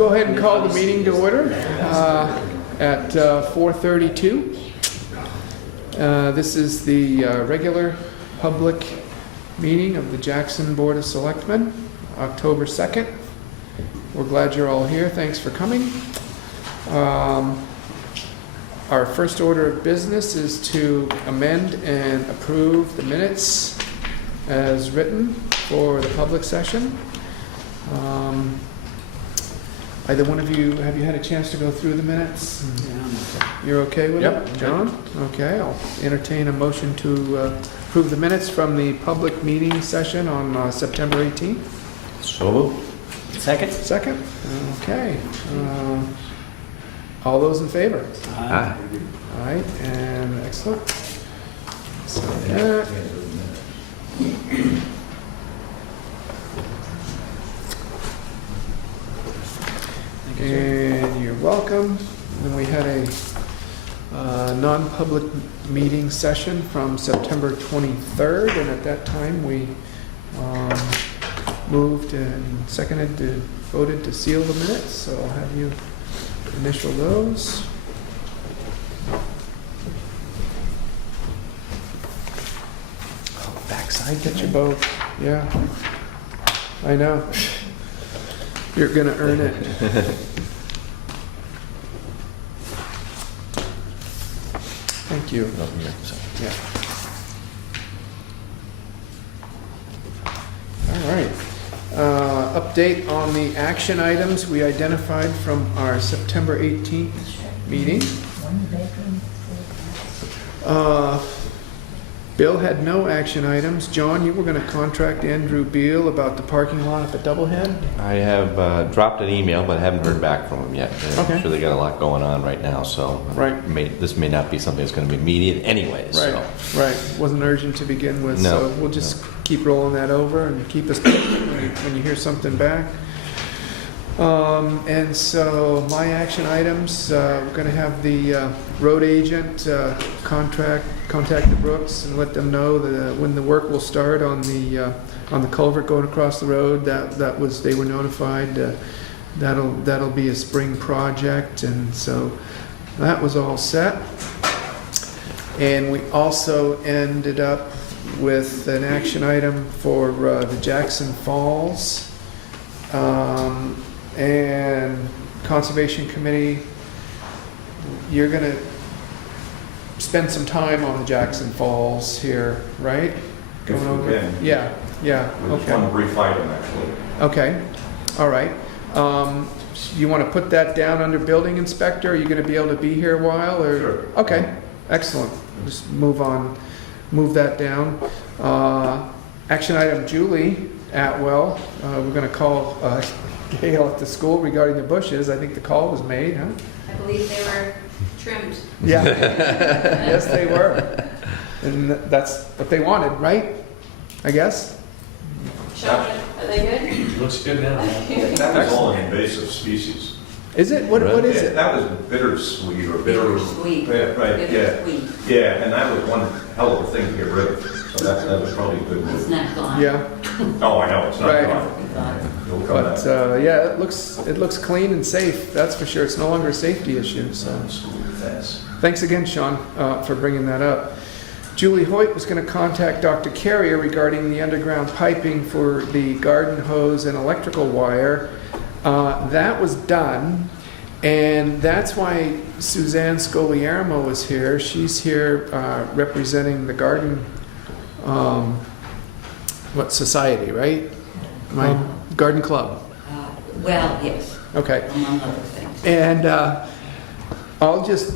go ahead and call the meeting to order at 4:32. This is the regular public meeting of the Jackson Board of Selectmen, October 2nd. We're glad you're all here. Thanks for coming. Our first order of business is to amend and approve the minutes as written for the public session. Either one of you, have you had a chance to go through the minutes? You're okay with it? John? Okay, I'll entertain a motion to approve the minutes from the public meeting session on September 18th. So moved. Second? Second? Okay. All those in favor? Aye. All right, and excellent. So that. And you're welcome. Then we had a non-public meeting session from September 23rd, and at that time we moved and voted to seal the minutes. So I'll have you initial those. Oh, backside, get you both. Yeah, I know. You're gonna earn it. Thank you. Yeah. All right. Update on the action items we identified from our September 18th meeting. Bill had no action items. John, you were going to contract Andrew Beal about the parking lot at the Doublehead? I have dropped an email, but I haven't heard back from him yet. Okay. I'm sure they got a lot going on right now, so right. This may not be something that's going to be immediate anyways. Right, so. right. Wasn't urgent to begin with, No. so we'll just keep rolling that over and keep us posted when you hear something back. And so my action items, we're going to have the road agent contact the Brooks and let them know that when the work will start on the culvert going across the road. They were notified. That'll be a spring project, and so that was all set. And we also ended up with an action item for the Jackson Falls. And Conservation Committee, you're going to spend some time on the Jackson Falls here, right? If we can. Yeah. With Okay. one brief item, actually. Okay. All right. You want to put that down under building inspector? Are you going to be able to be here a while? Or? Sure. Okay. Excellent. Just move that down. Action item, Julie Atwell. We're going to call Gail at the school regarding the bushes. I think the call was made, huh? I believe they were trimmed. Yeah. Yes, they were. And that's what they wanted, right? I guess. Sean, are they good? Looks good now. That was all an invasive species. Is it? What is it? That was bittersweet or Bittersweet. Yeah, right, yeah. Bittersweet. Yeah, and that was one hell of a thing to get rid of. So that was probably a good It's move. not gone. Yeah. Oh, I know, it's not Right. gone. It'll come But back. yeah, it looks clean and safe. That's for sure. It's no longer a safety issue. So thanks again, Sean, for bringing that up. Julie Hoyt was going to contact Dr. Carrier regarding the underground piping for the garden hose and electrical wire. That was done, and that's why Suzanne Scoliarmo is here. She's here representing the garden, society, right? Garden club. Well, yes, Okay. among other things. And I'll just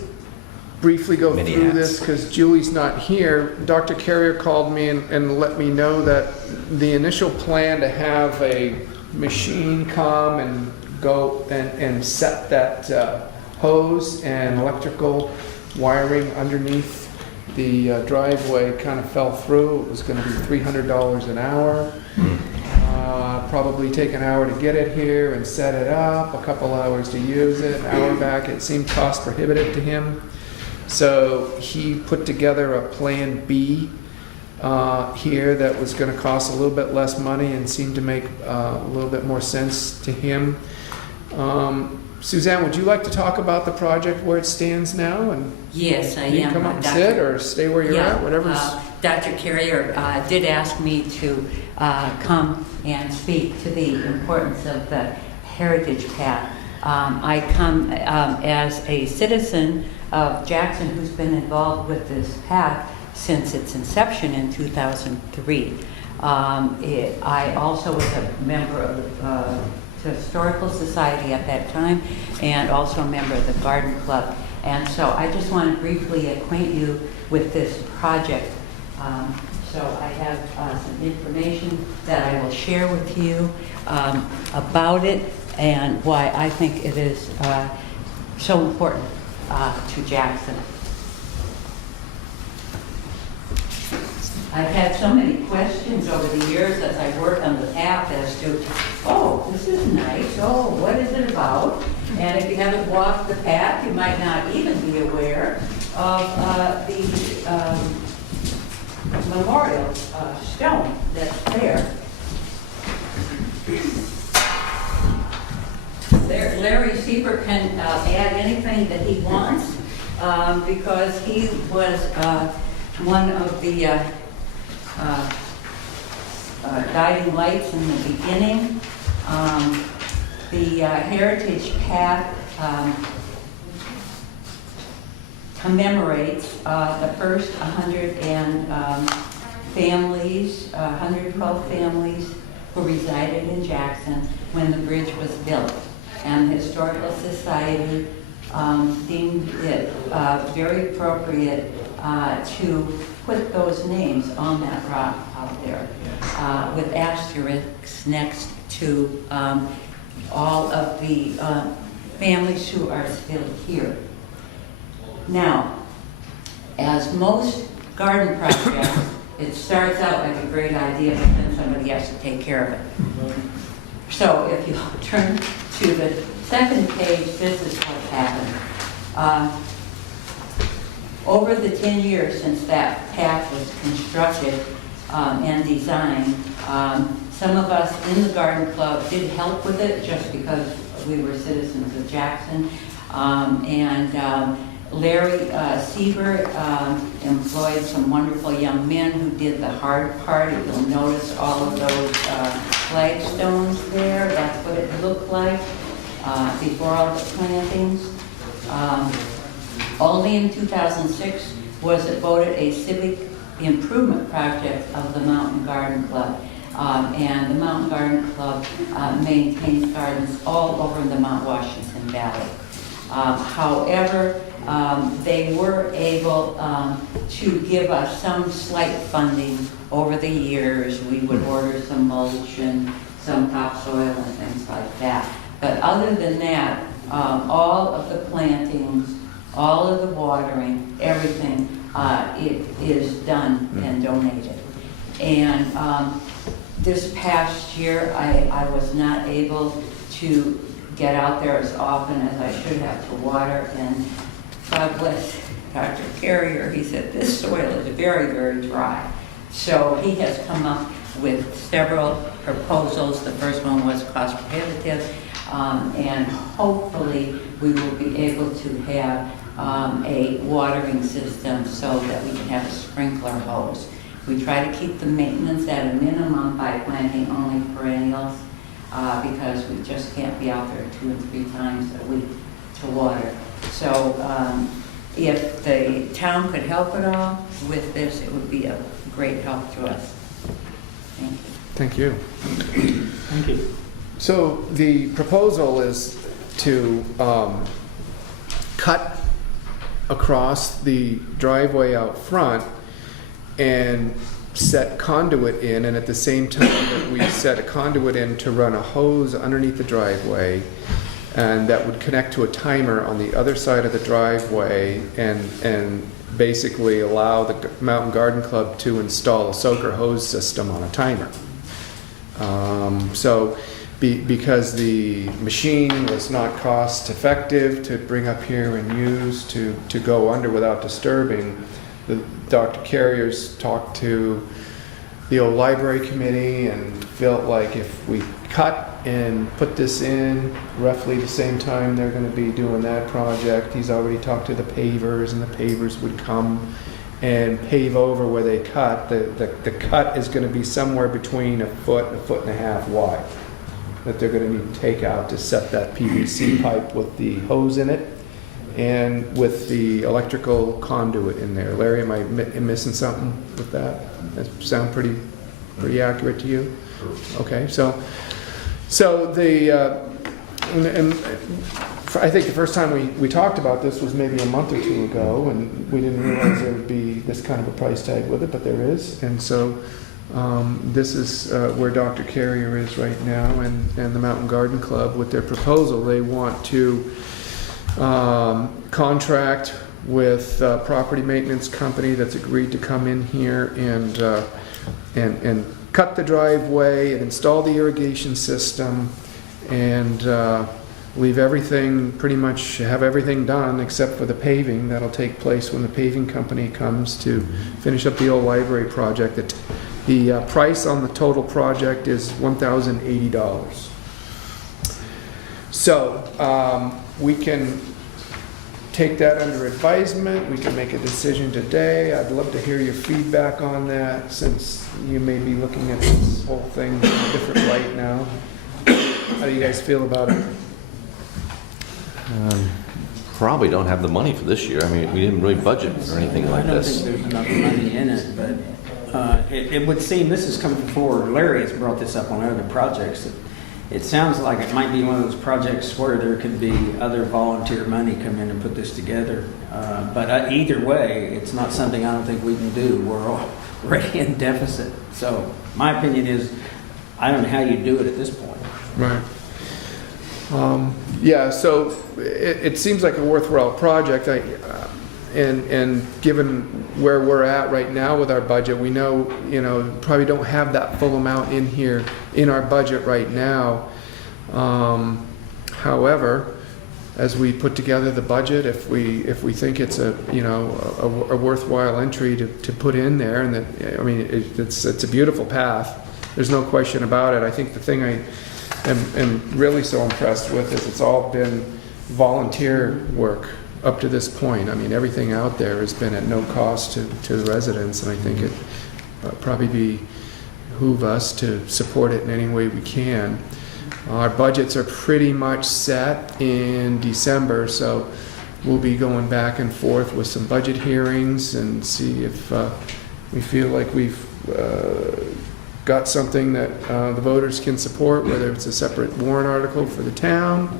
briefly go Many through hats. this because Julie's not here. Dr. Carrier called me and let me know that the initial plan to have a machine come and go and set that hose and electrical wiring underneath the driveway kind of fell through. It was going to be $300 an hour. Probably take an hour to get it here and set it up, a couple hours to use it, an hour back. It seemed cost prohibitive to him. So he put together a plan B here that was going to cost a little bit less money and seemed to make a little bit more sense to him. Suzanne, would you like to talk about the project where it stands now? And Yes, I am. you can come up and Dr. sit or stay where you're Yeah, at, whatever's. Dr. Carrier did ask me to come and speak to the importance of the Heritage Path. I come as a citizen of Jackson who's been involved with this path since its inception in 2003. I also was a member of the Historical Society at that time and also a member of the Garden Club. And so I just want to briefly acquaint you with this project. So I have some information that I will share with you about it and why I think it is so important to Jackson. I've had so many questions over the years as I work on the path as to, oh, this is nice, oh, what is it about? And if you haven't walked the path, you might not even be aware of the memorial stone that's there. Larry Sieber can add anything that he wants because he was one of the guiding lights in the beginning. The Heritage Path commemorates the first 112 families who resided in Jackson when the bridge was built. And the Historical Society deemed it very appropriate to put those names on that rock out there with asterisks next to all of the families who are still here. Now, as most garden projects, it starts out like a great idea, but then somebody has to take care of it. So if you turn to the second page, this is what's happened. Over the 10 years since that path was constructed and designed, some of us in the Garden Club did help with it just because we were citizens of Jackson. Larry Sieber employed some wonderful young men who did the hard part. You'll notice all of those flagstones there. That's what it looked like before all the plantings. Only in 2006 was it voted a civic improvement project of the Mountain Garden Club. And the Mountain Garden Club maintains gardens all over the Mount Washington Valley. However, they were able to give us some slight funding over the years. We would order some mulch and some topsoil and things like that. But other than that, all of the plantings, all of the watering, everything, it is done and donated. And this past year, I was not able to get out there as often as I should have to water, and God bless Dr. Carrier, he said this soil is very, very dry. So he has come up with several proposals. The first one was cost prohibitive, and hopefully we will be able to have a watering system so that we can have a sprinkler hose. We try to keep the maintenance at a minimum by planting only perennials because we just can't be out there 2 and 3 times a week to water. So if the town could help at all with this, it would be a great help to us. Thank you. Thank you. Thank you. So the proposal is to cut across the driveway out front and set conduit in, and at the same time that we set a conduit in to run a hose underneath the driveway, and that would connect to a timer on the other side of the driveway and basically allow the Mountain Garden Club to install a soaker hose system on a timer. Because the machine was not cost effective to bring up here and use to go under without disturbing, Dr. Carrier's talked to the old library committee and felt like if we cut and put this in roughly the same time they're gonna be doing that project. He's already talked to the pavers, and the pavers would come and pave over where they cut. The cut is gonna be somewhere between a foot and a half wide, that they're gonna need to take out to set that PVC pipe with the hose in it and with the electrical conduit in there. Larry, am I missing something with that? That sound pretty accurate to you? Okay, so I think the first time we talked about this was maybe a month or two ago, and we didn't realize there would be this kind of a price tag with it, but there is. And so this is where Dr. Carrier is right now, and the Mountain Garden Club with their proposal. They want to contract with a property maintenance company that's agreed to come in here and cut the driveway and install the irrigation system and leave everything, pretty much have everything done except for the paving. That'll take place when the paving company comes to finish up the old library project. The price on the total project is $1,080. So we can take that under advisement. We can make a decision today. I'd love to hear your feedback on that, since you may be looking at this whole thing in a different light now. How do you guys feel about it? Probably don't have the money for this year. I mean, we didn't really budget or anything like I don't this. think there's enough money in it, but it would seem, this is coming forward, Larry has brought this up on other projects. It sounds like it might be one of those projects where there could be other volunteer money come in and put this together. But either way, it's not something I don't think we can do. We're already in deficit. So my opinion is, I don't know how you do it at this point. Right. Yeah, so it seems like a worthwhile project. And given where we're at right now with our budget, we know, probably don't have that full amount in here in our budget right now. However, as we put together the budget, if we think it's a worthwhile entry to put in there, and that, I mean, it's a beautiful path. There's no question about it. I think the thing I am really so impressed with is it's all been volunteer work up to this point. I mean, everything out there has been at no cost to the residents, and I think it probably behoove us to support it in any way we can. Our budgets are pretty much set in December, so we'll be going back and forth with some budget hearings and see if we feel like we've got something that the voters can support, whether it's a separate warrant article for the town.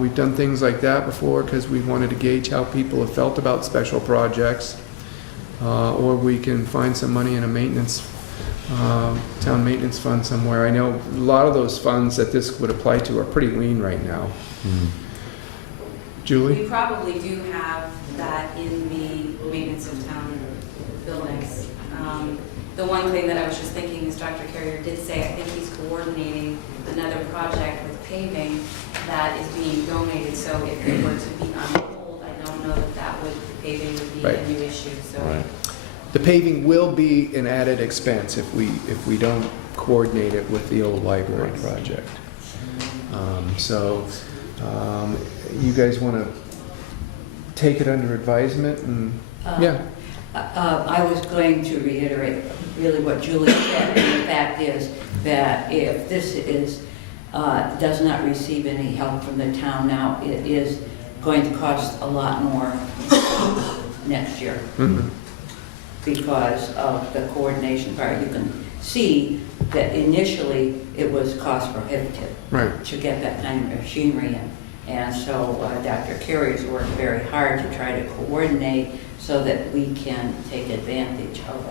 We've done things like that before because we wanted to gauge how people have felt about special projects. Or we can find some money in a maintenance, town maintenance fund somewhere. I know a lot of those funds that this would apply to are pretty lean right now. Julie? We probably do have that in the maintenance of town buildings. The one thing that I was just thinking is Dr. Carrier did say, I think he's coordinating another project with paving that is being donated, so if it were to be on hold, I don't know that the paving would be Right. a new issue, so. Right. The paving will be an added expense if we don't coordinate it with the old library project. You guys want to take it under advisement and, yeah. I was going to reiterate really what Julie said, and the fact is that if this does not receive any help from the town now, it is going to cost a lot more next year because of the coordination part. You can see that initially it was cost prohibitive to get that kind of machinery in. And so Dr. Carey's worked very hard to try to coordinate so that we can take advantage of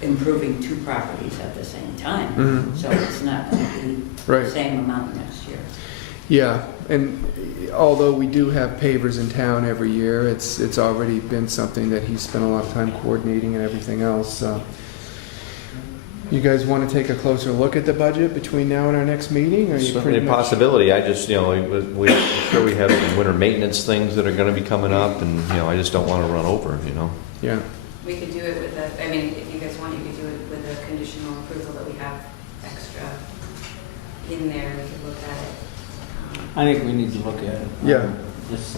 improving two properties at the same time. So it's not going to be the same amount next year. Yeah, and although we do have pavers in town every year, it's already been something that he's spent a lot of time coordinating and everything else. You guys want to take a closer look at the budget between now and our next meeting? Or you Certainly pretty a much- possibility. I just, we're sure we have some winter maintenance things that are going to be coming up, and, I just don't want to run over, Yeah, We could do it with if you guys want, you could do it with a conditional approval that we have extra in there, we could look at it. I think we need to look at it. Yeah.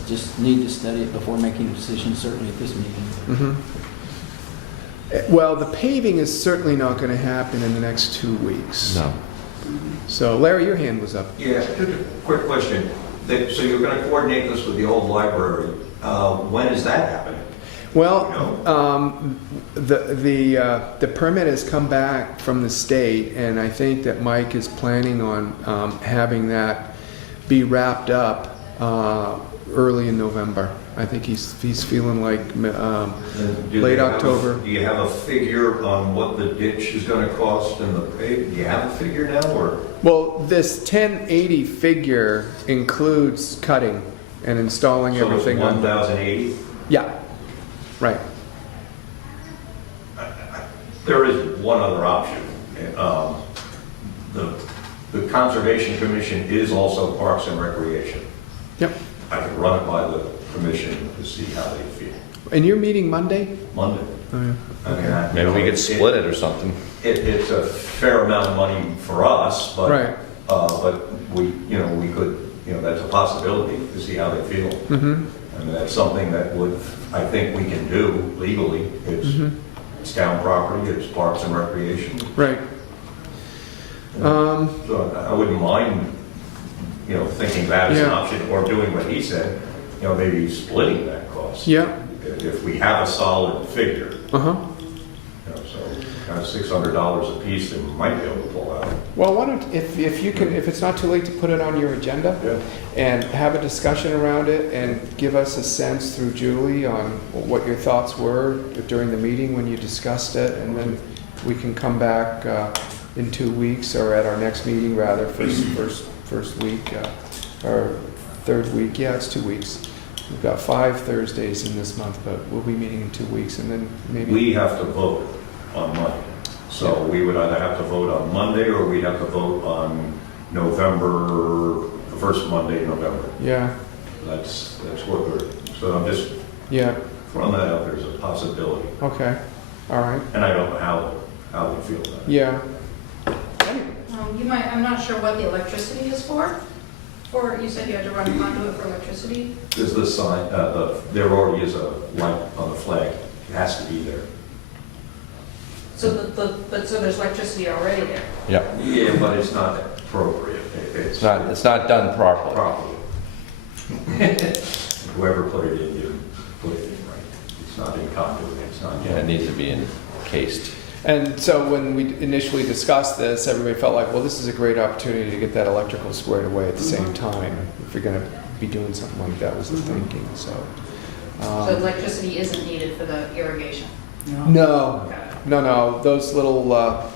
Just need to study it before making a decision, certainly at this meeting. Mhm. Well, the paving is certainly not going to happen in the next 2 weeks. No. So Larry, your hand was up. Yeah, just a quick question. So you're going to coordinate this with the old library. When is that happening? Well, the permit has come back from the state, and I think that Mike is planning on having that be wrapped up early in November. I think he's feeling like late October. Do you have a figure on what the ditch is going to cost and the pave? Do you have a figure now, or? Well, this 1080 figure includes cutting and installing everything So it's on. 1,080? Yeah, right. There is one other option. The Conservation Commission is also Parks and Recreation. Yep. I could run it by the commission to see how they feel. And you're meeting Monday? Monday. Oh, yeah. I mean, Maybe we could split it or something. It's a fair amount of money for us, but, Right. but we could, that's a possibility to see how they feel. Mm-hmm. I mean, that's something that I think we can do legally. It's town property, it's Parks and Recreation. Right. So I wouldn't mind, thinking that as an Yeah. option, or doing what he said, maybe splitting that cost. Yeah. If we have a solid figure, Uh-huh. so kind of $600 a piece, that we might be able to pull out. Well, why don't, if it's not too late to put it on your agenda Yeah. and have a discussion around it and give us a sense through Julie on what your thoughts were during the meeting when you discussed it, and then we can come back in 2 weeks, or at our next meeting rather, first week, or third week. Yeah, it's 2 weeks. We've got 5 Thursdays in this month, but we'll be meeting in 2 weeks, and then maybe. We have to vote on Monday. So we would either have to vote on Monday, or we'd have to vote on November, the first Monday in November. Yeah, That's what so I'm just yeah, throwing that out there as a possibility. okay, all right, And I don't know how they feel about it. yeah. I'm not sure what the electricity is for. You said you had to run a conduit for electricity? Is the sign, there already is a light on the flag. It has to be there. So so there's electricity already there? Yep. Yeah, but it's not appropriate. It's not done properly. Properly. Whoever put it in, you put it in right. It's not in conduit, it's not. Yeah, it needs to be encased. And so when we initially discussed this, everybody felt like, well, this is a great opportunity to get that electrical squared away at the same time, if you're gonna be doing something like that, was the thinking, so. So electricity isn't needed for the irrigation? No, Got it. no, those little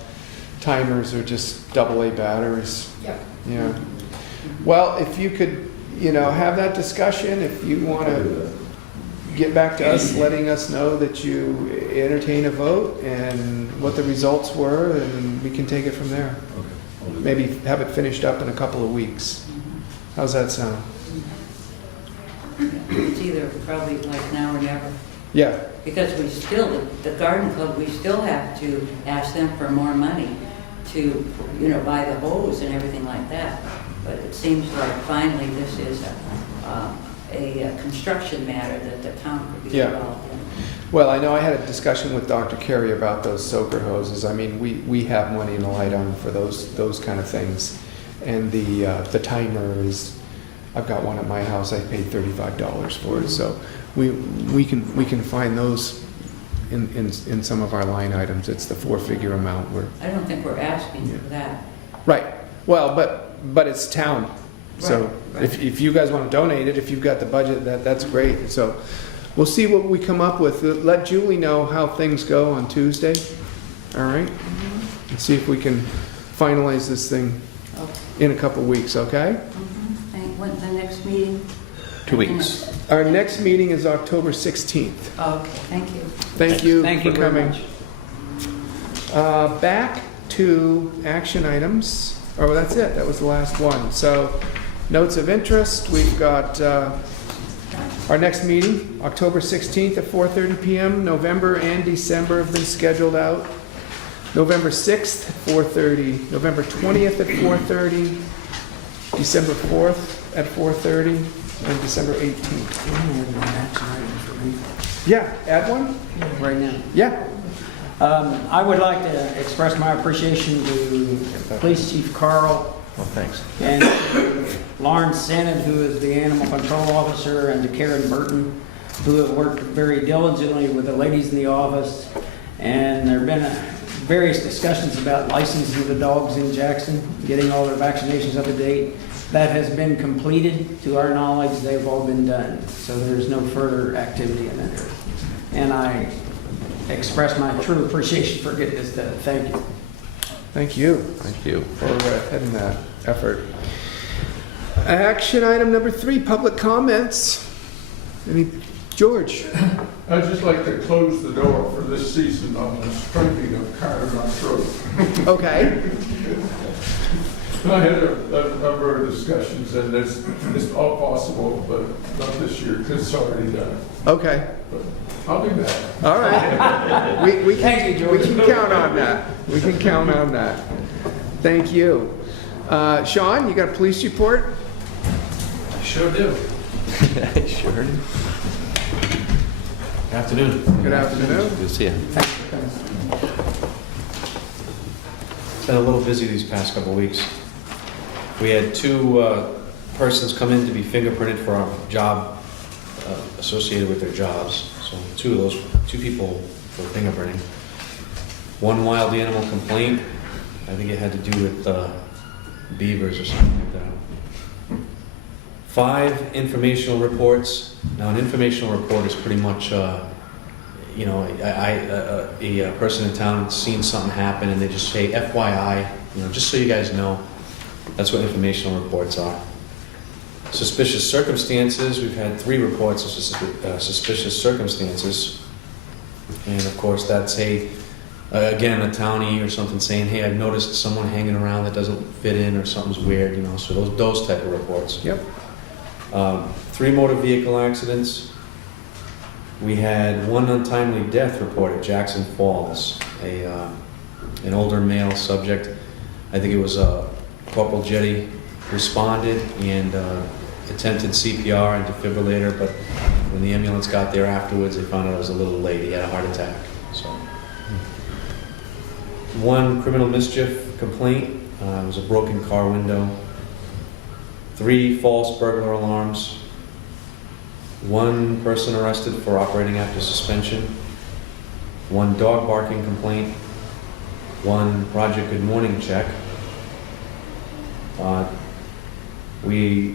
timers are just AA batteries, Yep. yeah. Well, if you could, have that discussion, if you wanna get back to us, letting us know that you entertain a vote and what the results were, and we can take it from there. Okay. Maybe have it finished up in a couple of weeks. How's that sound? It's either probably like now or never. Yeah, Because we still, the garden club, we still have to ask them for more money to, buy the hose and everything like that. But it seems like finally this is a construction matter that the town could be Yeah. involved in. well, I know I had a discussion with Dr. Carey about those soaker hoses. I mean, we have money in the light on for those kind of things. And the timer is, I've got one at my house, I paid $35 for it. So we can find those in some of our line items. It's the 4-figure amount we're. I don't think we're asking for that. Right. Well, but it's town. So Right, right. if you guys want to donate it, if you've got the budget, that's great. So we'll see what we come up with. Let Julie know how things go on Tuesday. All right? And see if we can finalize this thing Okay. in a couple of weeks, okay? And when's the next meeting? 2 weeks. Our next meeting is October 16th. Okay, thank you. Thank you Thank for you very coming. much. Back to action items. Oh, that's it. That was the last one. So, notes of interest. We've got our next meeting, October 16th at 4:30 p.m. November and December have been scheduled out. November 6th, 4:30, November 20th at 4:30, December 4th at 4:30, and December 18th. Yeah, add one? Right now. Yeah. I would like to express my appreciation to Police Chief Carl Well, thanks. and to Lawrence Sennett, who is the animal control officer, and to Karen Burton, who have worked very diligently with the ladies in the office. And there have been various discussions about licensing the dogs in Jackson, getting all their vaccinations up to date. That has been completed. To our knowledge, they've all been done. So there's no further activity in that area. And I express my true appreciation for getting this done. Thank you. Thank you Thank you. for heading that effort. Action item number 3, public comments. George? I'd just like to close the door for this season on the striping of cars on throat. Okay. I had a number of discussions, and it's all possible, but not this year, because it's already done. Okay. But I'll be back. All right. We Thank you, George. can count on that. We can count on that. Thank you. Sean, you got a police report? I sure do. Sure. Afternoon. Good afternoon. Good to see you. Been a little busy these past couple of weeks. We had 2 persons come in to be fingerprinted for our job associated with their jobs. So 2 people for fingerprinting. 1 wild animal complaint. I think it had to do with beavers or something like that. 5 informational reports. Now, an informational report is pretty much, a person in town has seen something happen and they just say, FYI, just so you guys know. That's what informational reports are. Suspicious circumstances, we've had 3 reports of suspicious circumstances. And of course, that's again, a townie or something saying, hey, I've noticed someone hanging around that doesn't fit in or something's weird, so those type of reports. Yep. 3 motor vehicle accidents. We had 1 untimely death report at Jackson Falls. An older male subject, I think it was Corporal Jetty, responded and attempted CPR and defibrillator, but when the ambulance got there afterwards, they found out it was a little late. He had a heart attack. So, 1 criminal mischief complaint. It was a broken car window. 3 false burglar alarms. 1 person arrested for operating after suspension. 1 dog barking complaint. 1 Project Good Morning check. We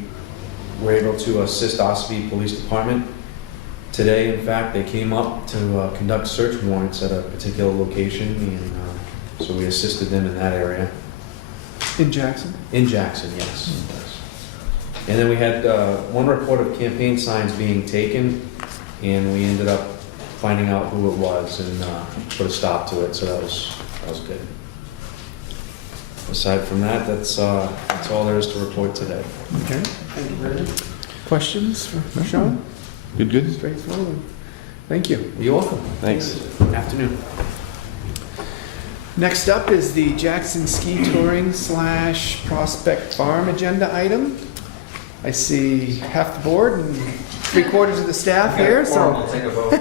were able to assist Ospey Police Department. Today, in fact, they came up to conduct search warrants at a particular location, and so we assisted them in that area. In Jackson? In Jackson, yes. And then we had 1 report of campaign signs being taken, and we ended up finding out who it was and put a stop to it, so that was good. Aside from that, that's all there is to report today. Okay. Thank you very much. Questions for Sean? Good. Straightforward. Thank you. You're welcome. Thanks. Afternoon. Next up is the Jackson Ski Touring / Prospect Farm agenda item. I see half the board and 3/4 of the staff here, so I'll take a vote.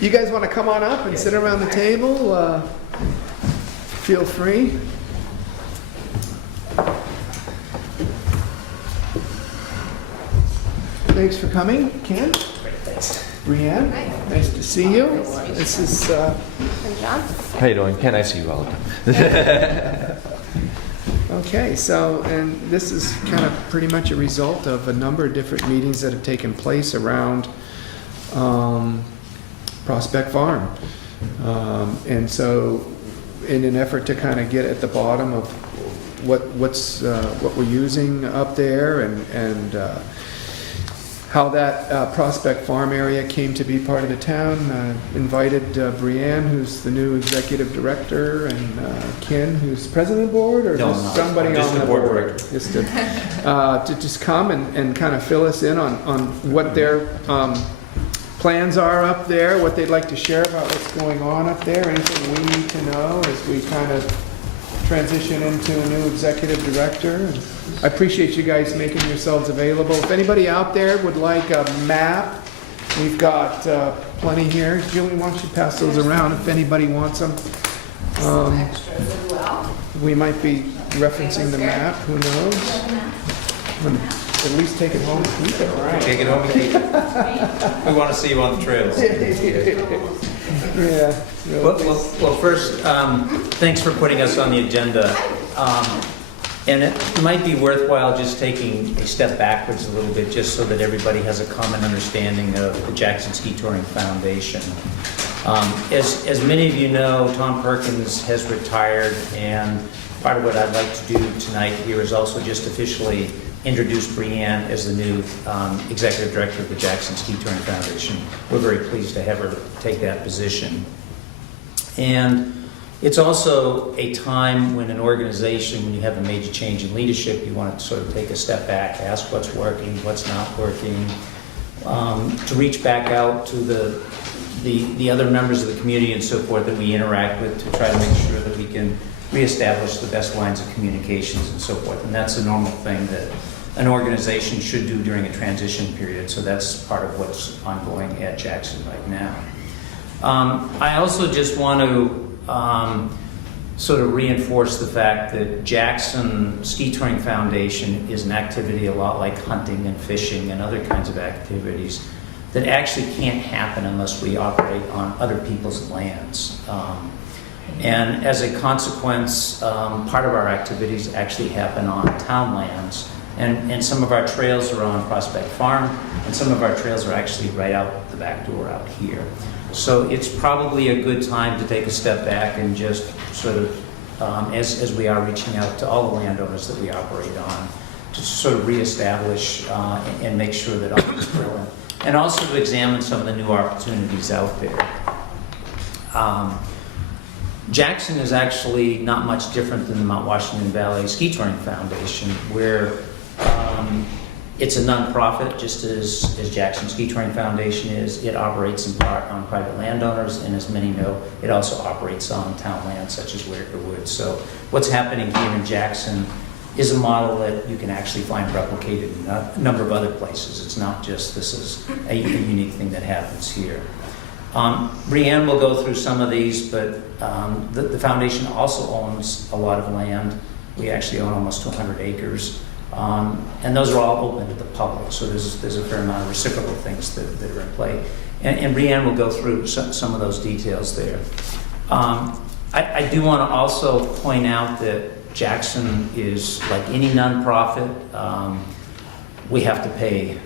you guys want to come on up and sit around the table? Feel free. Thanks for coming, Ken. Brianne, nice to see you. This is And John? How you doing? Ken, I see you all the time. okay. So, and this is kind of pretty much a result of a number of different meetings that have taken place around Prospect Farm, and so in an effort to kind of get at the bottom of what we're using up there and how that Prospect Farm area came to be part of the town. Invited Brianne, who's the new executive director, and Ken, who's president of the board, or No, just no, somebody I'm just on the the board board. director. Just to just come and kind of fill us in on what their plans are up there, what they'd like to share about what's going on up there, anything we need to know as we kind of transition into a new executive director. And I appreciate you guys making yourselves available. If anybody out there would like a map, we've got plenty here. Julie, why don't you pass those around if anybody wants them? Some extras as well. We might be referencing the map, who knows? At least take it home and keep it, right? Take it home and keep it. We want to see you on the trails. Yeah. Well, first, thanks for putting us on the agenda. And it might be worthwhile just taking a step backwards a little bit, just so that everybody has a common understanding of the Jackson Ski Touring Foundation. As many of you know, Tom Perkins has retired, and part of what I'd like to do tonight here is also just officially introduce Breanne as the new executive director of the Jackson Ski Touring Foundation. We're very pleased to have her take that position. And it's also a time when an organization, when you have a major change in leadership, you want to sort of take a step back, ask what's working, what's not working, to reach back out to the other members of the community and so forth that we interact with, to try to make sure that we can reestablish the best lines of communications and so forth. And that's a normal thing that an organization should do during a transition period. So that's part of what's ongoing at Jackson right now. I also just want to sort of reinforce the fact that Jackson Ski Touring Foundation is an activity a lot like hunting and fishing and other kinds of activities that actually can't happen unless we operate on other people's lands. And as a consequence, part of our activities actually happen on town lands. And some of our trails are on Prospect Farm, and some of our trails are actually right out the back door out here. So it's probably a good time to take a step back and just sort of, as we are reaching out to all the landowners that we operate on, to sort of reestablish and make sure that all is growing. And also to examine some of the new opportunities out there. Jackson is actually not much different than the Mount Washington Valley Ski Touring Foundation, where it's a nonprofit, just as Jackson Ski Touring Foundation is. It operates in part on private landowners, and as many know, it also operates on town land, such as Whitaker Woods. So what's happening here in Jackson is a model that you can actually find replicated in a number of other places. It's not just this is a unique thing that happens here. Breanne will go through some of these, but the foundation also owns a lot of land. We actually own almost 200 acres. And those are all open to the public, so there's a fair amount of reciprocal things that are in play. And Breanne will go through some of those details there. I do want to also point out that Jackson is like any nonprofit. We have to pay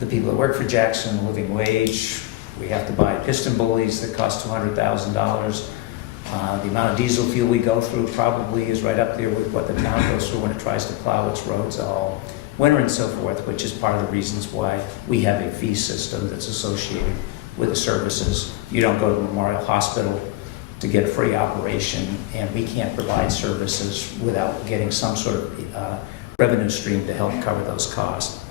the people that work for Jackson a living wage. We have to buy piston bullies that cost $200,000. The amount of diesel fuel we go through probably is right up there with what the town goes through when it tries to plow its roads all winter and so forth, which is part of the reasons why we have a fee system that's associated with the services. You don't go to Memorial Hospital to get a free operation, and we can't provide services without getting some sort of revenue stream to help cover those costs.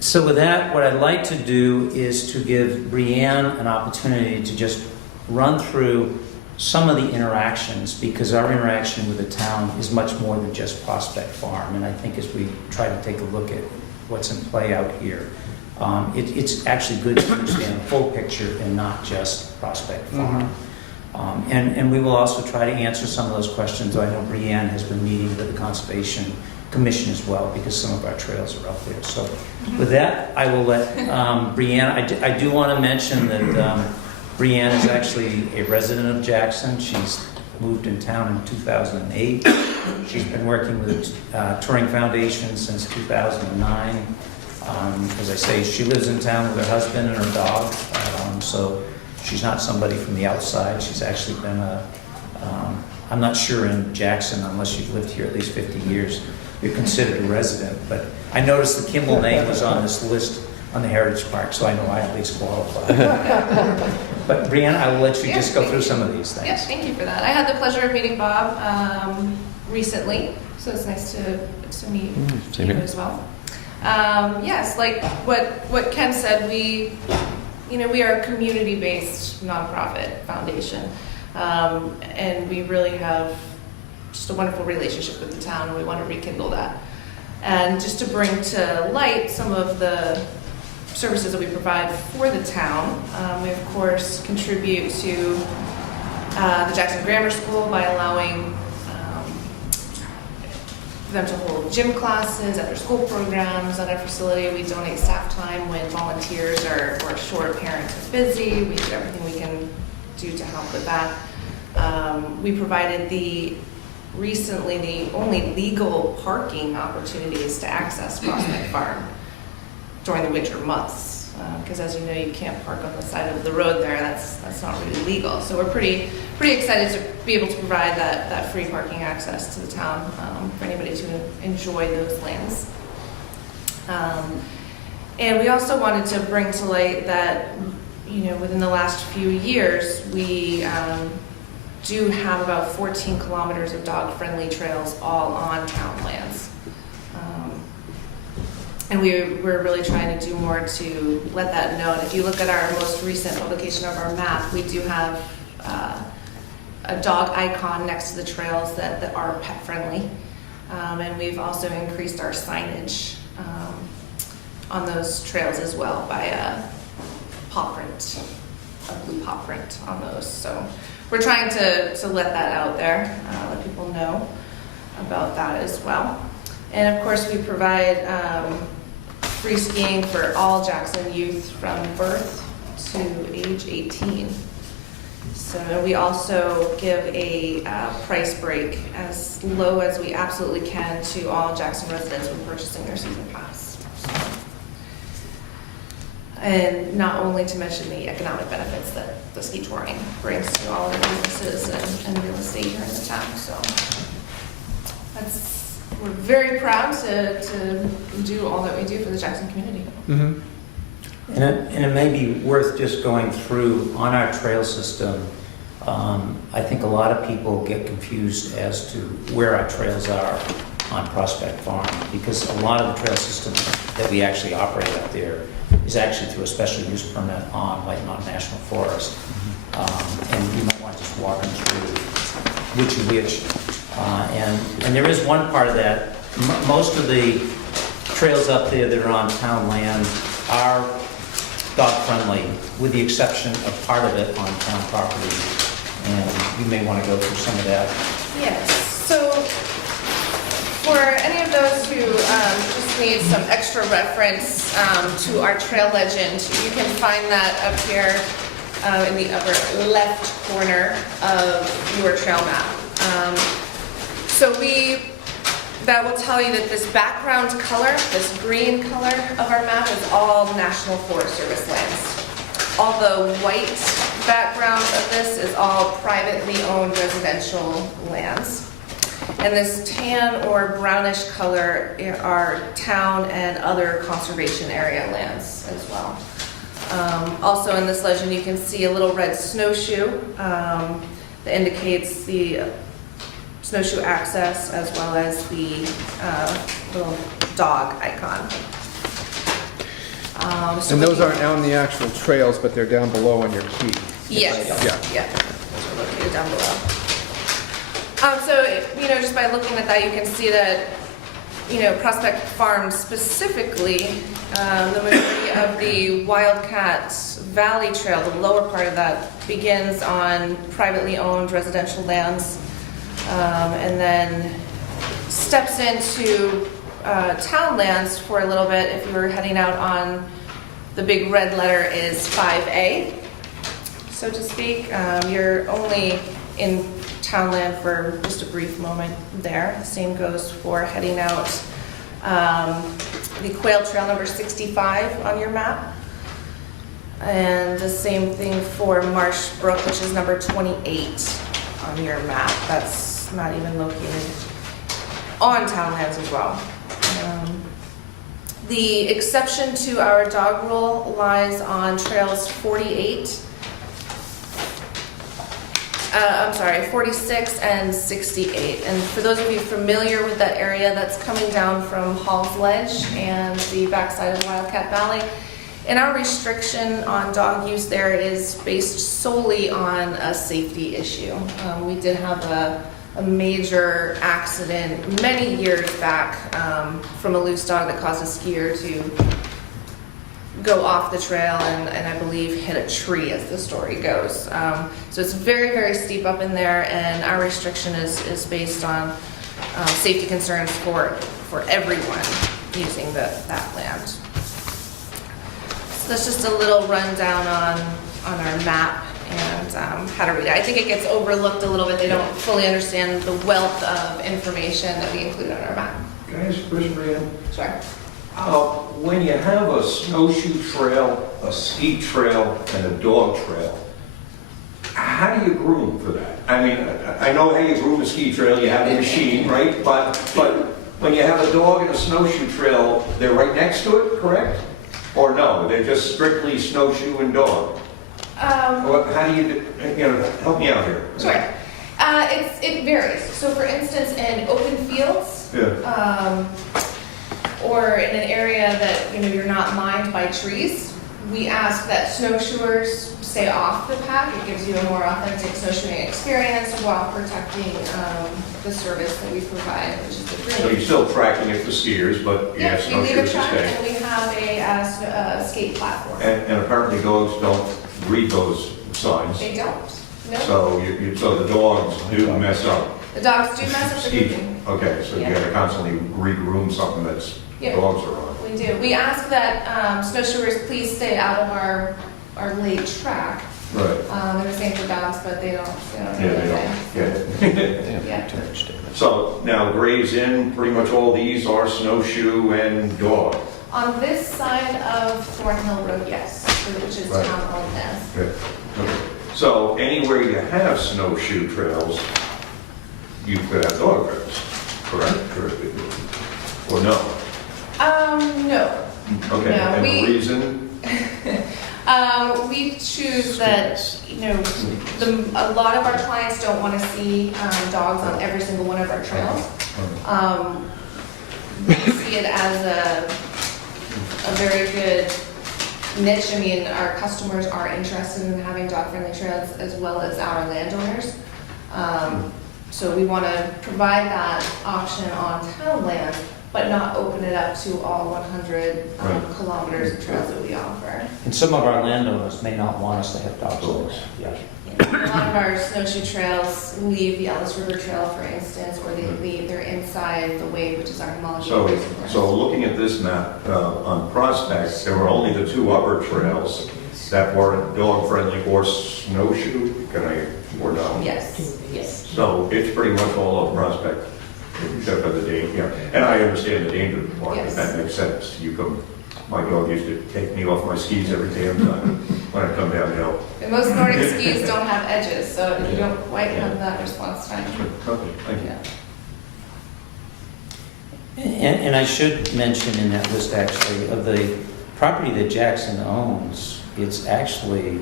So with that, what I'd like to do is to give Breanne an opportunity to just run through some of the interactions, because our interaction with the town is much more than just Prospect Farm. And I think as we try to take a look at what's in play out here, it's actually good to understand the full picture and not just Prospect Farm. And we will also try to answer some of those questions. I know Breanne has been meeting with the Conservation Commission as well, because some of our trails are up there. So with that, I will let Breanne, I do want to mention that Breanne is actually a resident of Jackson. She's moved in town in 2008. She's been working with the Touring Foundation since 2009. As I say, she lives in town with her husband and her dog, so she's not somebody from the outside. She's actually been I'm not sure in Jackson, unless you've lived here at least 50 years, you're considered a resident. But I noticed the Kimball name was on this list on the Heritage Park, so I know I at least qualify. But Breanne, I will let you just go through some of these things. Yes, thank you for that. I had the pleasure of meeting Bob recently, so it's nice to meet Same you here. as well. Yes, like what Ken said, we are a community-based nonprofit foundation. And we really have just a wonderful relationship with the town, and we want to rekindle that. And just to bring to light some of the services that we provide for the town, we of course contribute to the Jackson Grammar School by allowing them to hold gym classes, after school programs at our facility. We donate staff time when volunteers are short, parents are busy. We do everything we can do to help with that. We provided recently the only legal parking opportunities to access Prospect Farm during the winter months. Because as you know, you can't park on the side of the road there. That's not really legal. So we're pretty excited to be able to provide that free parking access to the town for anybody to enjoy those lands. And we also wanted to bring to light that, within the last few years, we do have about 14 kilometers of dog-friendly trails all on town lands. And we're really trying to do more to let that known. If you look at our most recent publication of our map, we do have a dog icon next to the trails that are pet friendly. And we've also increased our signage on those trails as well by a paw print, a blue paw print on those. So we're trying to let that out there, let people know about that as well. And of course we provide free skiing for all Jackson youth from birth to age 18. So we also give a price break as low as we absolutely can to all Jackson residents when purchasing their season pass. And not only to mention the economic benefits that the ski touring brings to all of the businesses and real estate here in the town. So we're very proud to do all that we do for the Jackson community. Mm-hmm. And it may be worth just going through on our trail system. I think a lot of people get confused as to where our trails are on Prospect Farm, because a lot of the trail system that we actually operate up there is actually through a special use permit on White Mountain National Forest. And you might want to just walk them through which is which. And there is one part of that. Most of the trails up there that are on town land are dog friendly, with the exception of part of it on town property. And you may want to go through some of that. Yes. So for any of those who just need some extra reference to our trail legend, you can find that up here in the upper left corner of your trail map. That will tell you that this background color, this green color of our map, is all National Forest Service lands. All the white background of this is all privately owned residential lands. And this tan or brownish color are town and other conservation area lands as well. Also in this legend, you can see a little red snowshoe that indicates the snowshoe access, as well as the little dog icon. And those aren't on the actual trails, but they're down below on your key. Yes. Yeah. Those are located down below. So, just by looking at that, you can see that, Prospect Farm specifically, the majority of the Wildcat Valley Trail, the lower part of that, begins on privately owned residential lands, and then steps into town lands for a little bit. If you were heading out on the big red letter is 5A, so to speak. You're only in town land for just a brief moment there. The same goes for heading out the Quail Trail number 65 on your map. And the same thing for Marsh Brook, which is number 28 on your map. That's not even located on town lands as well. The exception to our dog rule lies on trails 48 I'm sorry, 46 and 68. And for those of you familiar with that area, that's coming down from Hall's Ledge and the backside of Wildcat Valley. And our restriction on dog use there is based solely on a safety issue. We did have a major accident many years back from a loose dog that caused a skier to go off the trail and I believe hit a tree, as the story goes. So it's very, very steep up in there, and our restriction is based on safety concerns for everyone using that land. So that's just a little rundown on our map and how to read it. I think it gets overlooked a little bit. They don't fully understand the wealth of information that we include on our map. Can I ask a question, Brianne? Sure. When you have a snowshoe trail, a ski trail, and a dog trail, how do you groom for that? I mean, I know how you groom a ski trail, you have a machine, right? But when you have a dog and a snowshoe trail, they're right next to it, correct? Or no, they're just strictly snowshoe and dog? How do you help me out here? Sure. It varies. So for instance, in open fields, or in an area that you're not lined by trees, we ask that snowshoers stay off the path. It gives you a more authentic snowshoeing experience while protecting the service that we provide, which is the So green. you're still tracking it for skiers, but you have Yes, we leave a snowshoes to track stay. and we have a skate platform. And apparently dogs don't read those signs. They don't. No. So the dogs do mess up. The dogs do mess up the Ski. grooming. Okay, so you Yeah. gotta constantly re-groom something that's Yeah. dogs are on. We do. We ask that snowshoers please stay out of our laid track. Right. And the same for dogs, but they don't Yeah, do they don't anything. get it. Yeah. So now Grays Inn, pretty much all these are snowshoe and dog. On this side of Thornhill Road, yes, which is Right. town-owned land. Yeah. Okay. So anywhere you have snowshoe trails, you could have dog trails, correct? Or no? No. Okay, No, and the we- reason? We choose that, a lot of our clients don't want to see dogs on every single one of our trails. We see it as a very good niche. I mean, our customers are interested in having dog-friendly trails as well as our landowners. So we want to provide that option on town land, but not open it up to all 100 Right. kilometers of trails that we offer. And some of our landowners may not want us to have dogs there. Yeah. A lot of our snowshoe trails leave the Ellis River Trail, for instance, or they're inside the Wave, which is our homologated racing course. So looking at this map on Prospect, there were only the two upper trails that were dog-friendly or snowshoe, or no? Yes, yes. So it's pretty much all of Prospect, except for the danger, and I understand the danger part, Yes. that makes sense. My dog used to take me off my skis every damn time when I come downhill. And most Nordic skis don't have edges, so you don't quite have that response time. Okay, thank you. Yeah. And I should mention in that list, actually, of the property that Jackson owns, it's actually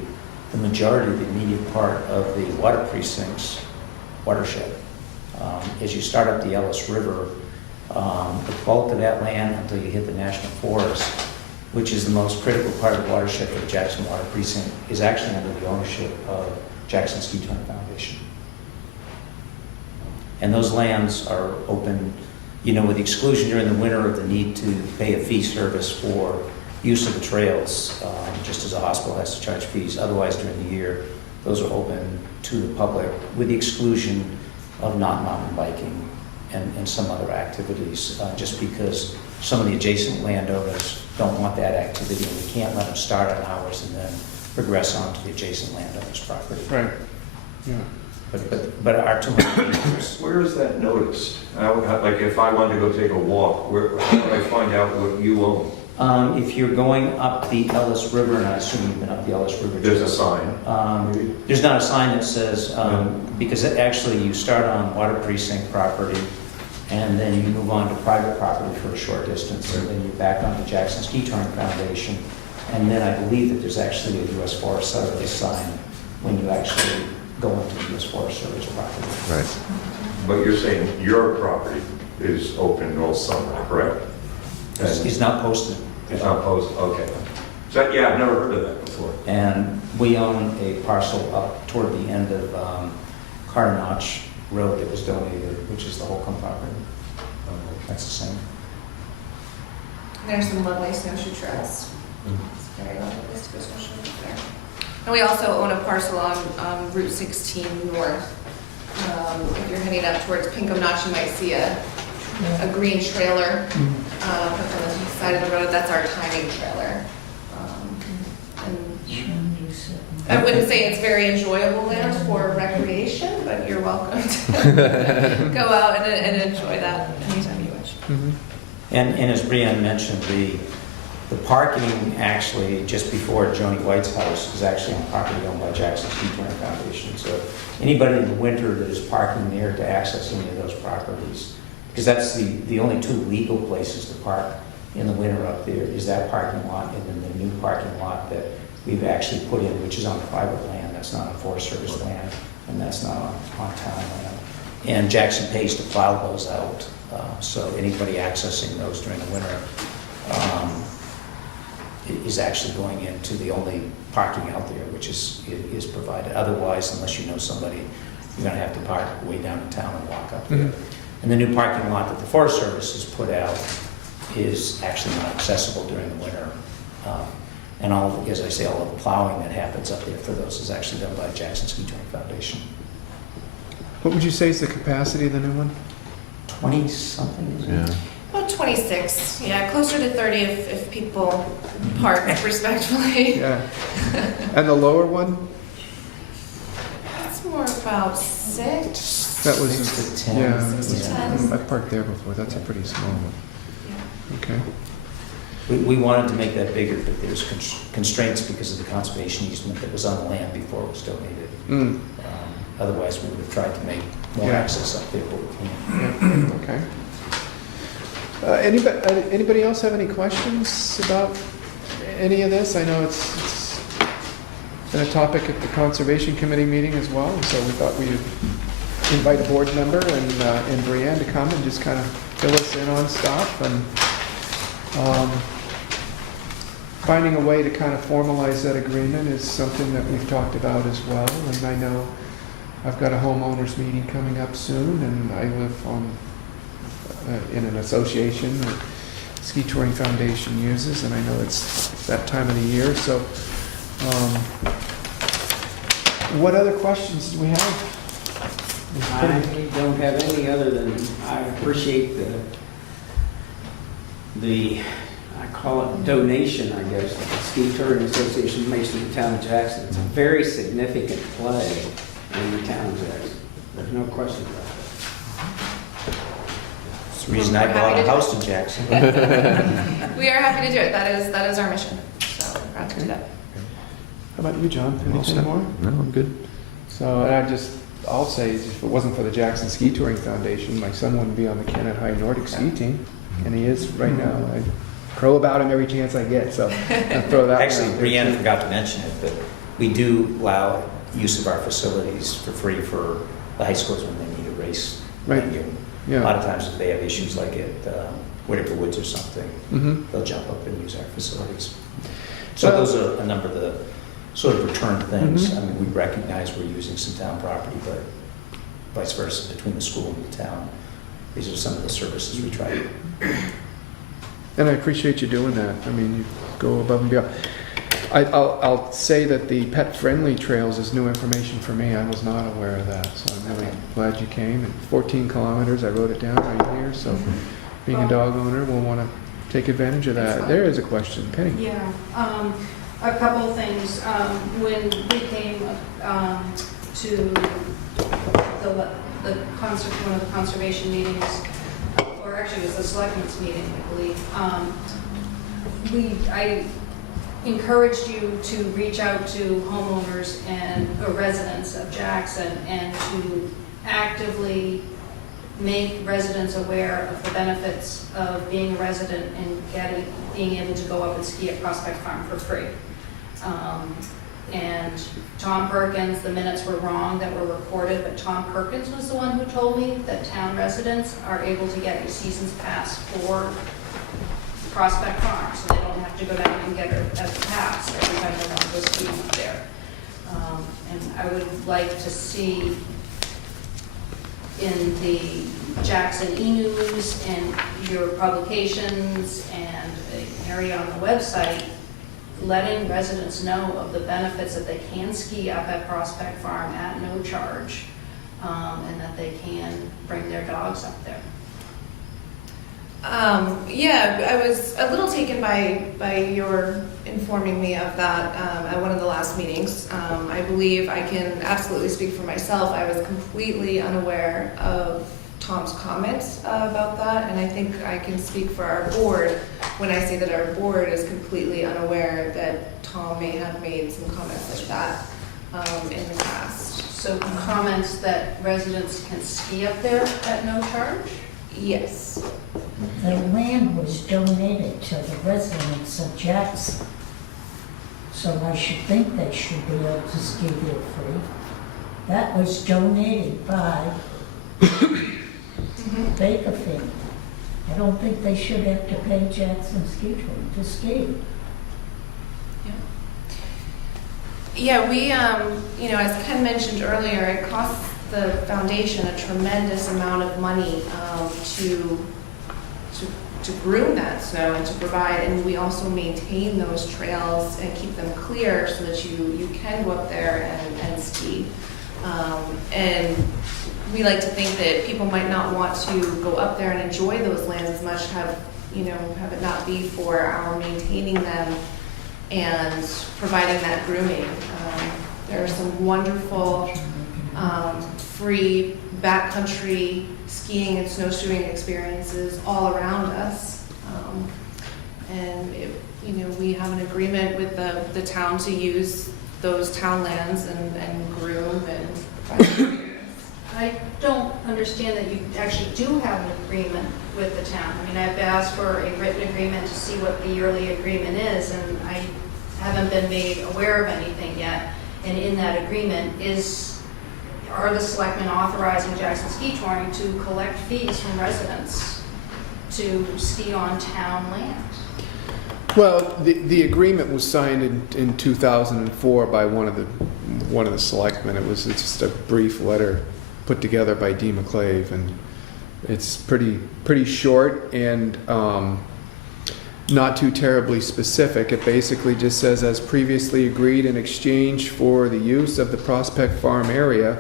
the majority of the immediate part of the water precinct's watershed. As you start up the Ellis River, the bulk of that land until you hit the National Forest, which is the most critical part of the watershed for the Jackson Water Precinct, is actually under the ownership of Jackson Ski Touring Foundation. And those lands are open, with the exclusion during the winter of the need to pay a fee service for use of the trails, just as a hospital has to charge fees. Otherwise, during the year, those are open to the public with the exclusion of non-mountain biking and some other activities, just because some of the adjacent landowners don't want that activity, and we can't let them start on ours and then progress onto the adjacent landowner's property. Right, yeah. But our 200 acres, Where is that noticed? Like if I wanted to go take a walk, how do I find out what you own? if you're going up the Ellis River, and I assume you've been up the Ellis River. There's a sign. There's not a sign that says, because actually you start on Water Precinct property, and then you move on to private property for a short distance, and then you're back onto Jackson Ski Touring Foundation. And then I believe that there's actually a U.S. Forest Service sign when you actually go into this Forest Service property. Right. But you're saying your property is open all summer, correct? It's not posted. It's not posted, okay. So, yeah, I've never heard of that before. And we own a parcel up toward the end of Carter Notch Road that was donated, which is the Holcomb property. That's the same. There's some lovely snowshoe trails. It's a very lovely place to go snowshoeing there. And we also own a parcel on Route 16 North. If you're heading up towards Pinkham Notch, you might see a green trailer on the side of the road. That's our timing trailer. And I wouldn't say it's very enjoyable there for recreation, but you're welcome to go out and enjoy that anytime you wish. And as Brianne mentioned, the parking actually just before Joni White's house is actually on property owned by Jackson Ski Touring Foundation. So anybody in the winter that is parking there to access any of those properties, because that's the only two legal places to park in the winter up there, is that parking lot and then the new parking lot that we've actually put in, which is on private land. That's not on Forest Service land, and that's not on town land. And Jackson pays to plow those out. So anybody accessing those during the winter is actually going into the only parking out there, which is provided. Otherwise, unless you know somebody, you're going to have to park way downtown and walk up there. And the new parking lot that the Forest Service has put out is actually not accessible during the winter. And all, as I say, all of the plowing that happens up there for those is actually done by Jackson Ski Touring Foundation. What would you say is the capacity of the new one? 20-something? Yeah. About 26, yeah, closer to 30 if people park respectfully. Yeah. And the lower one? It's more about 6. That was 6 to 10. Yeah. 6 to 10. I've parked there before. That's a pretty small one. Okay. We wanted to make that bigger, but there's constraints because of the conservation easement that was on the land before it was donated. Otherwise, we would have tried to make more Yeah. access up there, but we can't. Okay. Anybody else have any questions about any of this? I know it's been a topic at the Conservation Committee meeting as well, and so we thought we'd invite a board member and Brianne to come and just kind of fill us in on stuff, and finding a way to kind of formalize that agreement is something that we've talked about as well. And I know I've got a homeowners meeting coming up soon, and I live in an association that Ski Touring Foundation uses, and I know it's that time of the year. So, what other questions do we have? I don't have any other than I appreciate the I call it donation, I guess, that the Ski Touring Association makes to the town of Jackson. It's a very significant play in the town of Jackson. There's no question about that. That's the reason I bought a house in Jackson. We are happy to do it. That is our mission. So we're proud to do that. How about you, John? Well Anything said. more? No, I'm good. So, and I'll say, if it wasn't for the Jackson Ski Touring Foundation, my son wouldn't be on the Canada High Nordic ski team, and he is right now. I crow about him every chance I get, so I'll throw that Actually, one out there, Brianne too. forgot to mention it, but we do allow use of our facilities for free for the high schools when they need a race Right. venue. A Yeah. lot of times if they have issues like at Whitaker Woods or something, Mm-hmm. they'll jump up and use our facilities. So those are a number of the sort of return things. Mhm. I mean, we recognize we're using some town property, but vice versa, between the school and the town. These are some of the services we try to. And I appreciate you doing that. I mean, you go above and beyond. I'll say that the pet-friendly trails is new information for me. I was not aware of that, so I'm really glad you came. And 14 kilometers, I wrote it down right here, so being a dog owner, we'll want to take advantage of that. There is a question. Penny? Yeah, a couple of things. When we came to one of the conservation meetings, or actually it was the Selectmen's meeting, I believe, I encouraged you to reach out to homeowners and residents of Jackson and to actively make residents aware of the benefits of being a resident and being able to go up and ski at Prospect Farm for free. And Tom Perkins, the minutes were wrong that were recorded, but Tom Perkins was the one who told me that town residents are able to get a season's pass for Prospect Farm, so they don't have to go down and get a pass every time they want to go skiing up there. And I would like to see in the Jackson e-news and your publications and an area on the website, letting residents know of the benefits that they can ski up at Prospect Farm at no charge, and that they can bring their dogs up there. Yeah, I was a little taken by your informing me of that at one of the last meetings. I believe I can absolutely speak for myself. I was completely unaware of Tom's comments about that, and I think I can speak for our board when I say that our board is completely unaware that Tom may have made some comments like that in the past. So comments that residents can ski up there at no charge? Yes. The land was donated to the residents of Jackson. So I should think they should be able to ski there free. That was donated by Baker family. I don't think they should have to pay Jackson Ski Touring to ski. Yeah, we, as Ken mentioned earlier, it costs the foundation a tremendous amount of money to groom that snow and to provide, and we also maintain those trails and keep them clear so that you can go up there and ski. And we like to think that people might not want to go up there and enjoy those lands as much, have it not be for our maintaining them and providing that grooming. There are some wonderful free backcountry skiing and snowshoeing experiences all around us. We have an agreement with the town to use those town lands and groom and provide. I don't understand that you actually do have an agreement with the town. I mean, I've asked for a written agreement to see what the yearly agreement is, and I haven't been made aware of anything yet. And in that agreement are the selectmen authorizing Jackson Ski Touring to collect fees from residents to ski on town land? Well, the agreement was signed in 2004 by one of the selectmen. It's just a brief letter put together by Dee McClave, and it's pretty short and not too terribly specific. It basically just says, as previously agreed, in exchange for the use of the Prospect Farm area,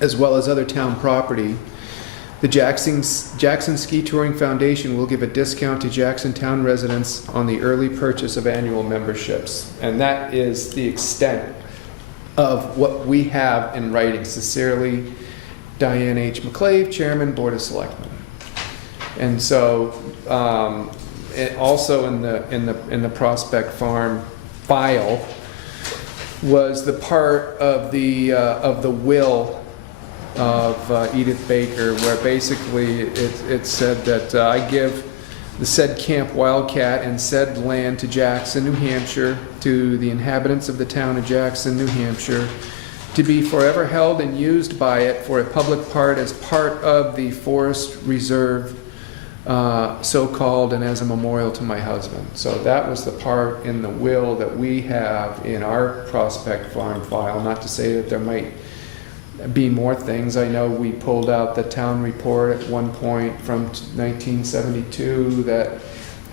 as well as other town property, the Jackson Ski Touring Foundation will give a discount to Jackson town residents on the early purchase of annual memberships. And that is the extent of what we have in writing. Sincerely, Diane H. McClave, Chairman, Board of Selectmen. And so, also in the Prospect Farm file was the part of the will of Edith Baker, where basically it said that I give the said Camp Wildcat and said land to Jackson, New Hampshire, to the inhabitants of the town of Jackson, New Hampshire, to be forever held and used by it for a public part as part of the forest reserve, so-called, and as a memorial to my husband. So that was the part in the will that we have in our Prospect Farm file. Not to say that there might be more things. I know we pulled out the town report at one point from 1972 that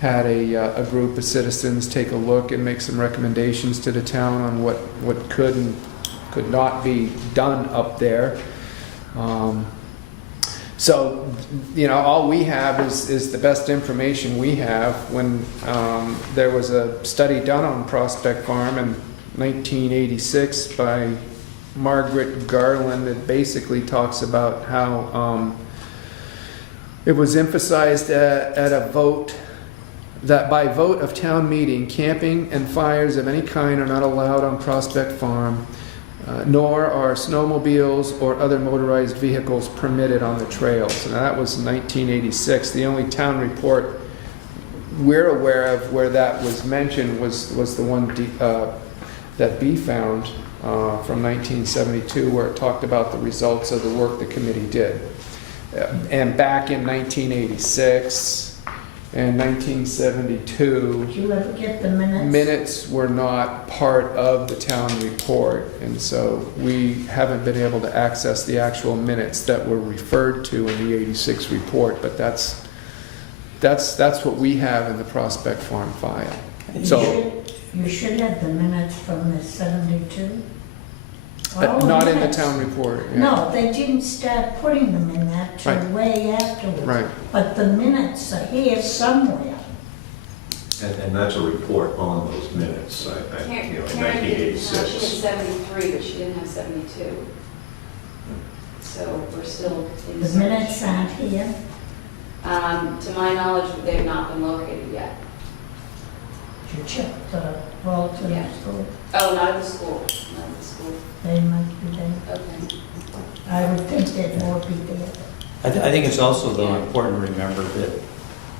had a group of citizens take a look and make some recommendations to the town on what could and could not be done up there. So, all we have is the best information we have. When there was a study done on Prospect Farm in 1986 by Margaret Garland that basically talks about how it was emphasized at a vote that by vote of town meeting, camping and fires of any kind are not allowed on Prospect Farm, nor are snowmobiles or other motorized vehicles permitted on the trails. And that was 1986. The only town report we're aware of where that was mentioned was the one that Bee found from 1972, where it talked about the results of the work the committee did. And back in 1986 and 1972, Did you ever get the minutes? minutes were not part of the town report, and so we haven't been able to access the actual minutes that were referred to in the 86 report, but that's what we have in the Prospect Farm file. So, You should have the minutes from the 72. All the not in the minutes. town report. yeah. No, they didn't start putting them in that till Right. way afterwards. Right. But the minutes are here somewhere. And that's a report on those minutes, in Karen did, she 1986. had 73, but she didn't have 72. So we're still in The search. minutes aren't here. To my knowledge, they've not been located yet. You checked Walton Yeah. School. Oh, not at the school, not at the school. They might be there. Okay. I would think they'd more be there. I think it's also, though, important to remember that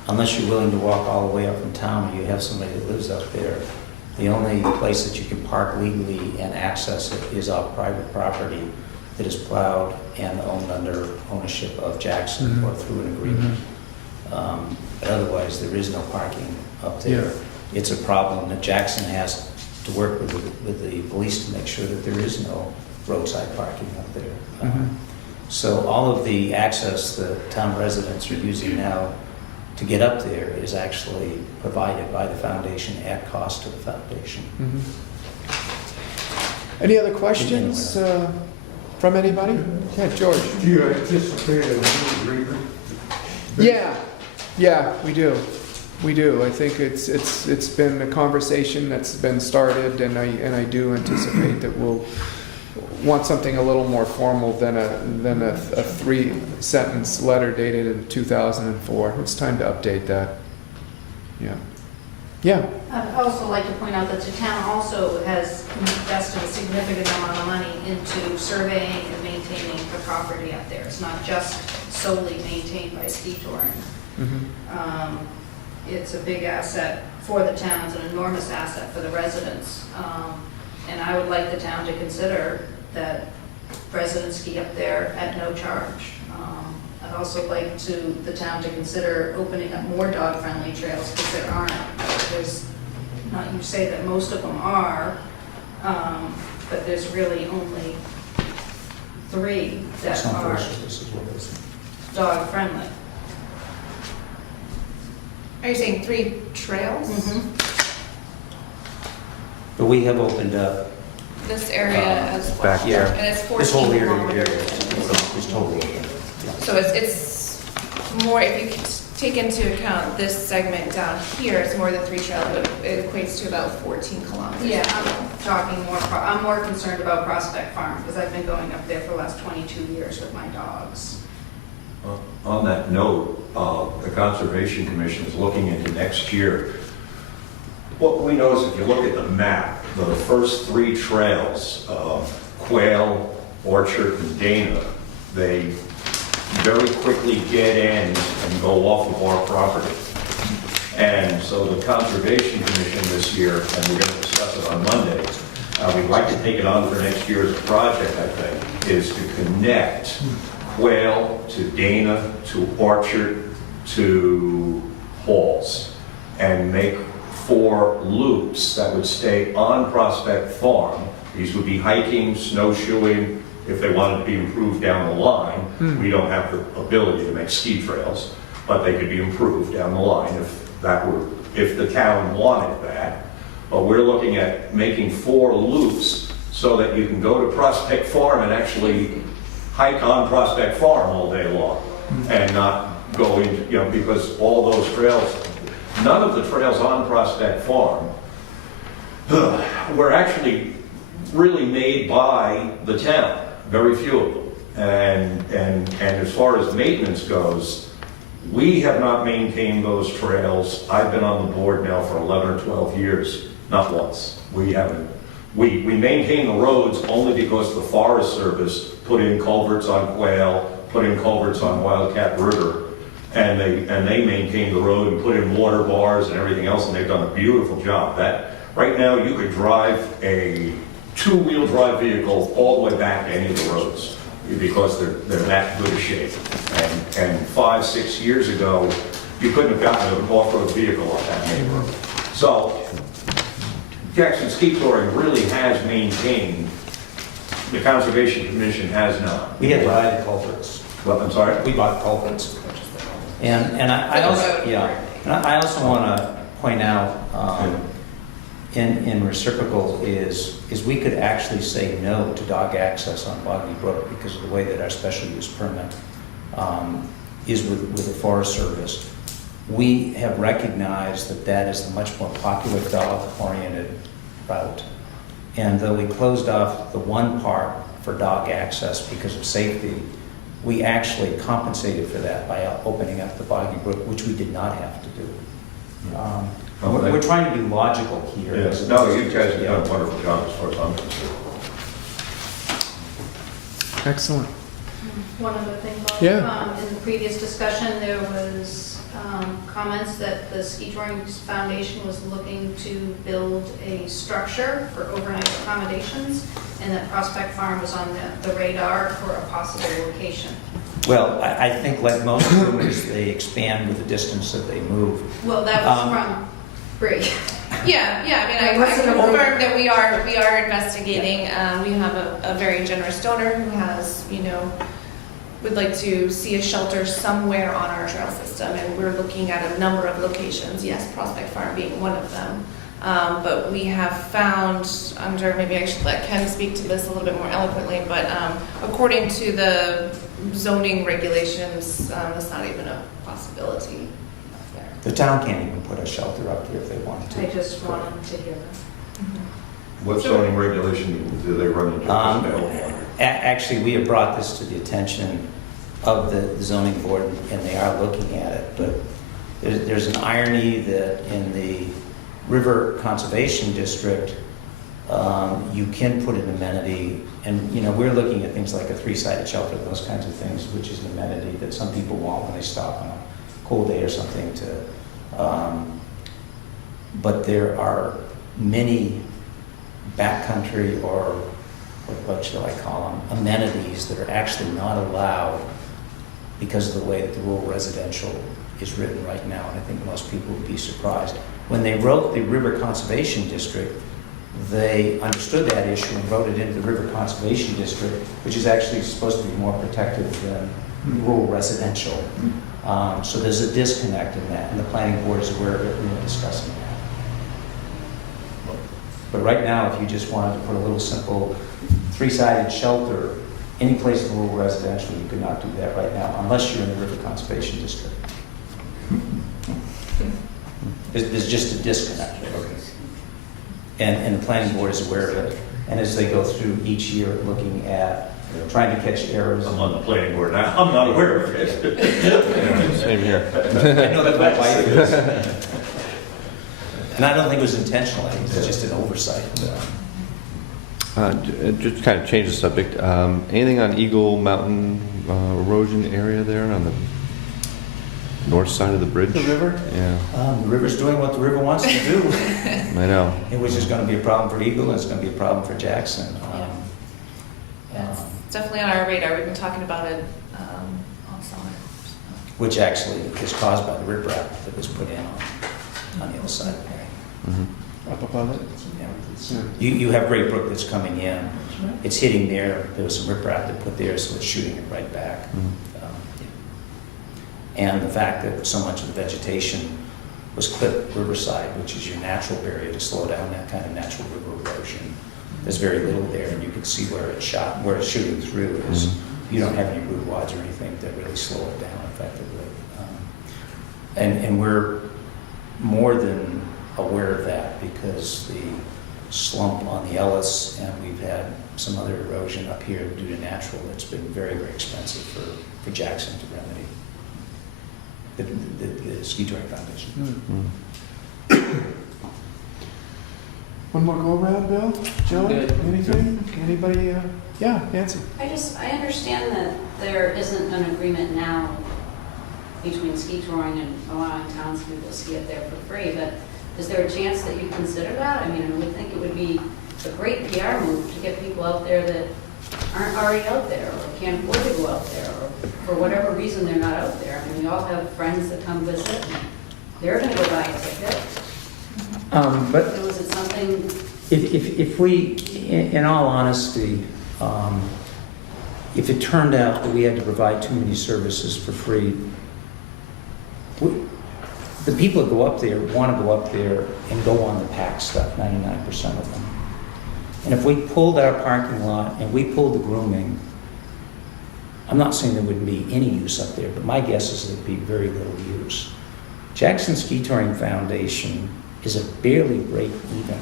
unless you're willing to walk all the way up from town, or you have somebody that lives up there, the only place that you can park legally and access it is off private property that is plowed and owned under ownership of Jackson Mhm. or through an agreement. But otherwise, there is no parking up there. Yeah. It's a problem that Jackson has to work with the police to make sure that there is no roadside parking up there. Mhm. So all of the access the town residents are using now to get up there is actually provided by the foundation at cost to the foundation. Mhm. Any other questions from anybody? Yeah, George. Do you anticipate a new agreement? Yeah, we do. We do. I think it's been a conversation that's been started, and I do anticipate that we'll want something a little more formal than a 3-sentence letter dated in 2004. It's time to update that. Yeah. I'd also like to point out that the town also has invested a significant amount of money into surveying and maintaining the property up there. It's not just solely maintained by ski touring. Mhm. It's a big asset for the town, it's an enormous asset for the residents. And I would like the town to consider that residents ski up there at no charge. I'd also like the town to consider opening up more dog-friendly trails, because there aren't. There's, not you say that most of them are, but there's really only 3 that Some are places is what it is. dog-friendly. Are you saying 3 trails? But we have opened up This area as well? back here. And it's This whole 14 area kilometers. is totally open. So it's more, if you could take into account this segment down here, it's more than 3 trails, but it equates to about 14 kilometers. Yeah, I'm talking more, I'm more concerned about Prospect Farm, because I've been going up there for the last 22 years with my dogs. On that note, the Conservation Commission is looking into next year. What we know is if you look at the map, the first 3 trails, Quail, Orchard, and Dana, they very quickly dead end and go off of our property. And so the Conservation Commission this year, and we're going to discuss it on Monday, we'd like to take it on for next year as a project, I think, is to connect Quail to Dana to Orchard to Halls and make 4 loops that would stay on Prospect Farm. These would be hiking, snowshoeing. If they wanted to be improved down the line, we don't have the ability to make ski trails, but they could be improved down the line if the town wanted that. But we're looking at making 4 loops so that you can go to Prospect Farm and actually hike on Prospect Farm all day long and not go into, because all those trails, none of the trails on Prospect Farm were actually really made by the town, very few of them. And as far as maintenance goes, we have not maintained those trails. I've been on the board now for 11 or 12 years, not once. We haven't. We maintain the roads only because the Forest Service put in culverts on Quail, put in culverts on Wildcat River, and they maintain the road and put in water bars and everything else, and they've done a beautiful job. Right now, you could drive a two-wheel drive vehicle all the way back to any of the roads because they're that good a shape. And 5, 6 years ago, you couldn't have gotten an off-road vehicle on that main road. So Jackson Ski Touring really has maintained, the Conservation Commission has not. We had to buy the culverts. Well, I'm sorry? We bought culverts. And I also, yeah, and I also want to point out, in reciprocal is we could actually say no to dog access on Boggy Brook because of the way that our special use permit is with the Forest Service. We have recognized that that is the much more popular dog-oriented route. And though we closed off the one part for dog access because of safety, we actually compensated for that by opening up the Boggy Brook, which we did not have to do. We're trying to be logical here. Yes. No, you guys have done a wonderful job as far as I'm concerned. Excellent. One other thing, Bob. Yeah. In the previous discussion, there was comments that the Ski Touring Foundation was looking to build a structure for overnight accommodations, and that Prospect Farm was on the radar for a possible location. Well, I think like most rumors, they expand with the distance that they move. Well, that was from Bree. Yeah, I mean, I can confirm that we are investigating. We have a very generous donor who has, would like to see a shelter somewhere on our trail system, and we're looking at a number of locations. Yes, Prospect Farm being one of them. But we have found, I'm sure maybe I should let Ken speak to this a little bit more eloquently, but according to the zoning regulations, that's not even a possibility up there. The town can't even put a shelter up there if they wanted to. I just wanted to hear that. What zoning regulation do they run into? Actually, we have brought this to the attention of the zoning board, and they are looking at it. But there's an irony that in the River Conservation District, you can put an amenity, and we're looking at things like a 3-sided shelter, those kinds of things, which is an amenity that some people want when they stop on a cold day or something. But there are many backcountry, or what shall I call them, amenities that are actually not allowed because of the way that the rural residential is written right now, and I think most people would be surprised. When they wrote the River Conservation District, they understood that issue and wrote it into the River Conservation District, which is actually supposed to be more protective than rural residential. So there's a disconnect in that, and the planning board is aware of it, and we're discussing that. But right now, if you just wanted to put a little simple 3-sided shelter, any place in rural residential, you could not do that right now, unless you're in the River Conservation District. There's just a disconnect there. And the planning board is aware of it. And as they go through each year looking at, trying to catch errors. I'm on the planning board now. I'm not aware of it. Same here. I know that my wife is. And I don't think it was intentional. I think it's just an oversight. Just kind of change the subject. Anything on Eagle Mountain erosion area there on the north side of the bridge? The river? Yeah, The river's doing what the river wants to do. I know. It was just going to be a problem for Eagle, and it's going to be a problem for Jackson. It's definitely on our radar. We've been talking about it all summer. Which actually is caused by the riprap that was put in on the other side of the area. Mm-hmm. Up above it? Yeah. You have Great Brook that's coming in. It's hitting there. There was some riprap that put there, so it's shooting it right back. And the fact that so much of the vegetation was clipped riverside, which is your natural area to slow down that kind of natural river erosion. There's very little there, and you can see where it's shooting through is you don't have any root wads or anything that really slow it down effectively. And we're more than aware of that because the slump on the Ellis, and we've had some other erosion up here due to natural. It's been very, very expensive for Jackson to remedy. The Ski Touring Foundation. One more go around, Bill? Joe? Anything? Anybody? Yeah, Nancy. I understand that there isn't an agreement now between ski touring and allowing townspeople to ski up there for free, but Is there a chance that you consider that? I mean, I would think it would be a great PR move to get people out there that aren't already out there or can't afford to go out there, or for whatever reason they're not out there. I mean, we all have friends that come visit, and they're gonna go buy a ticket. But So is it something, if we, in all honesty, if it turned out that we had to provide too many services for free, the people that go up there want to go up there and go on the packed stuff, 99% of them. And if we pulled our parking lot and we pulled the grooming, I'm not saying there wouldn't be any use up there, but my guess is there'd be very little use. Jackson Ski Touring Foundation is a barely break even.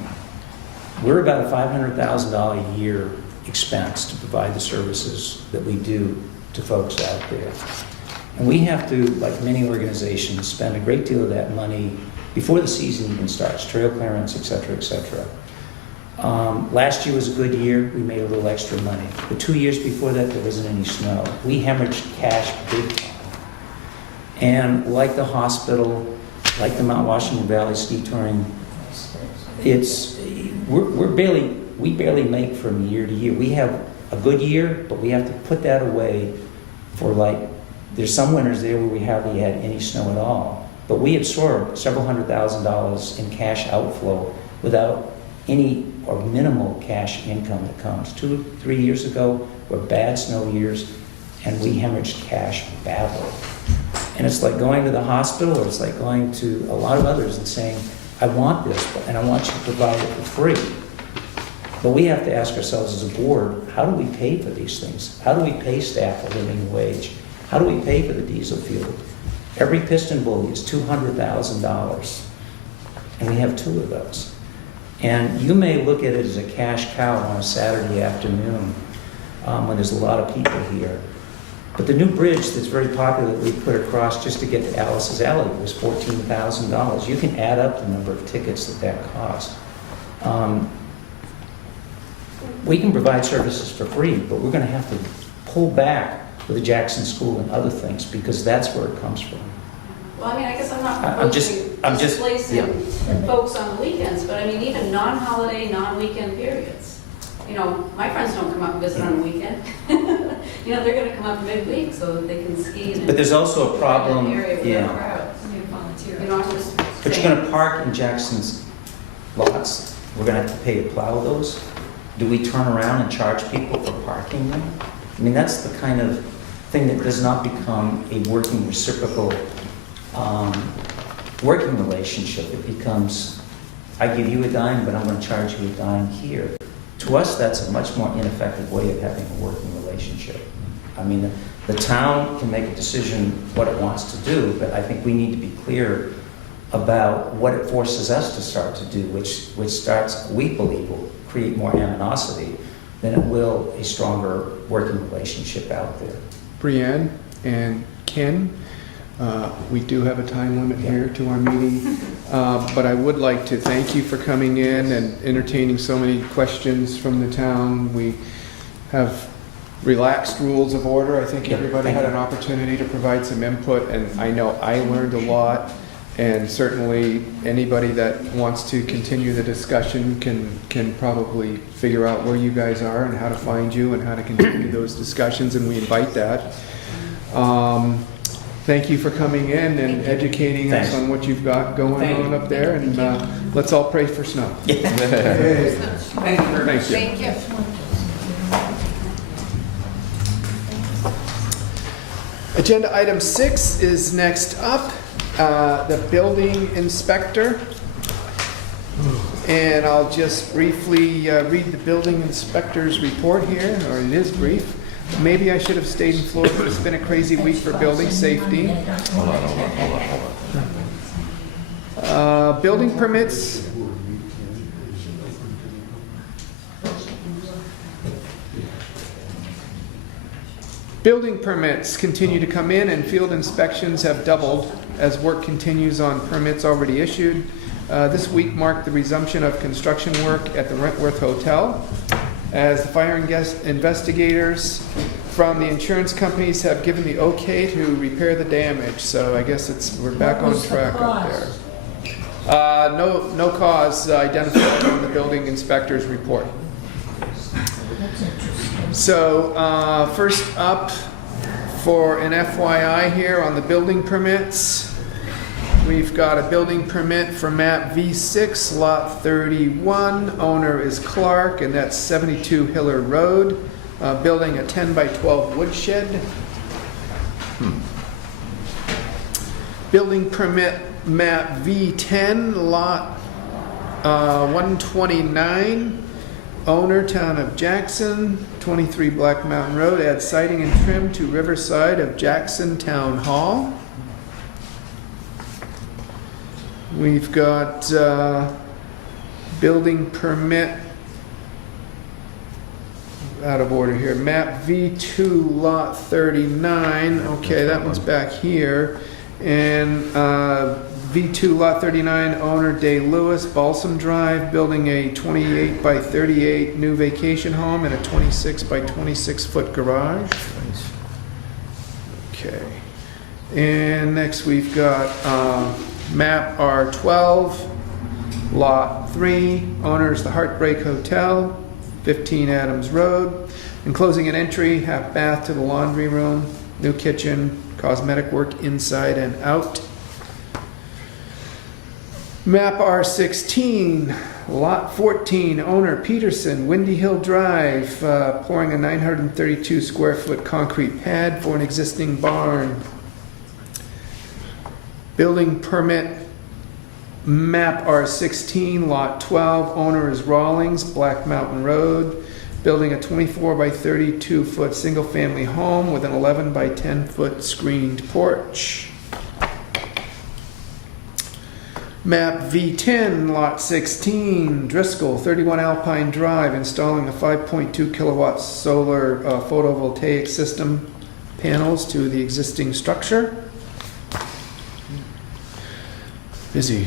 We're about a $500,000 a year expense to provide the services that we do to folks out there. And we have to, like many organizations, spend a great deal of that money before the season even starts, trail clearance, et cetera, et cetera. Last year was a good year. We made a little extra money. The 2 years before that, there wasn't any snow. We hemorrhaged cash big time. And like the hospital, like the Mount Washington Valley Ski Touring, we barely make from year to year. We have a good year, but we have to put that away for there's some winters there where we hardly had any snow at all. But we absorbed several $100,000 in cash outflow without any or minimal cash income that comes. 2-3 years ago were bad snow years, and we hemorrhaged cash badly. And it's like going to the hospital, or it's like going to a lot of others and saying, I want this, and I want you to provide it for free. But we have to ask ourselves as a board, how do we pay for these things? How do we pay staff a living wage? How do we pay for the diesel fuel? Every piston bully is $200,000, and we have 2 of those. And you may look at it as a cash cow on a Saturday afternoon when there's a lot of people here. But the new bridge that's very popular that we put across just to get to Alice's Alley was $14,000. You can add up the number of tickets that cost. We can provide services for free, but we're going to have to pull back with the Jackson School and other things because that's where it comes from. well, I mean, I guess I'm not I'm just- displacing folks on the weekends, but I mean, even non-holiday, non-weekend periods. You know, my friends don't come up and visit on a weekend. You know, they're gonna come up midweek so that they can ski in But there's also a problem, area without yeah. crowds. volunteer. You know, I'm just But you're saying. going to park in Jackson's lots. We're going to have to pay to plow those. Do we turn around and charge people for parking them? I mean, that's the kind of thing that does not become a working reciprocal working relationship. It becomes, I give you a dime, but I'm going to charge you a dime here. To us, that's a much more ineffective way of having a working relationship. I mean, the town can make a decision what it wants to do, but I think we need to be clear about what it forces us to start to do, which starts, we believe, will create more animosity than it will a stronger working relationship out there. Brianne and Ken, we do have a time limit here to our meeting, but I would like to thank you for coming in and entertaining so many questions from the town. We have relaxed rules of order. I think everybody had an opportunity to provide some input, and I know I learned a lot. And certainly, anybody that wants to continue the discussion can probably figure out where you guys are and how to find you and how to continue those discussions, and we invite that. Thank you for coming in and educating us on what you've got going on up there, and let's all pray for snow. Thank you very much. Thank you. Thank you. Agenda item 6 is next up. The building inspector. And I'll just briefly read the building inspector's report here, or it is brief. Maybe I should have stayed in Florida. It's been a crazy week for building safety. Building permits. Building permits continue to come in, and field inspections have doubled as work continues on permits already issued. This week marked the resumption of construction work at the Wentworth Hotel, as the fire and investigators from the insurance companies have given the okay to repair the damage. So I guess we're back on track up there. No cause identified on the building inspector's report. That's interesting. So, first up, for an FYI here on the building permits, we've got a building permit for map V6, lot 31. Owner is Clark, and that's 72 Hiller Road. Building a 10 by 12 woodshed. Building permit map V10, lot 129. Owner, Town of Jackson, 23 Black Mountain Road. Add siding and trim to Riverside of Jackson Town Hall. We've got building permit, out of order here, map V2, lot 39. Okay, that one's back here. And V2, lot 39, owner Day Lewis, Balsam Drive, building a 28 by 38 new vacation home and a 26 by 26 foot garage. Okay. And next we've got map R12, lot 3, owner is the Heartbreak Hotel, 15 Adams Road. Enclosing an entry, half bath to the laundry room, new kitchen, cosmetic work inside and out. Map R16, lot 14, owner Peterson, Windy Hill Drive, pouring a 932 square foot concrete pad for an existing barn. Building permit, map R16, lot 12, owner is Rawlings, Black Mountain Road, building a 24 by 32 foot single family home with an 11 by 10 foot screened porch. Map V10, lot 16, Driscoll, 31 Alpine Drive, installing a 5.2 kilowatt solar photovoltaic system panels to the existing structure. Busy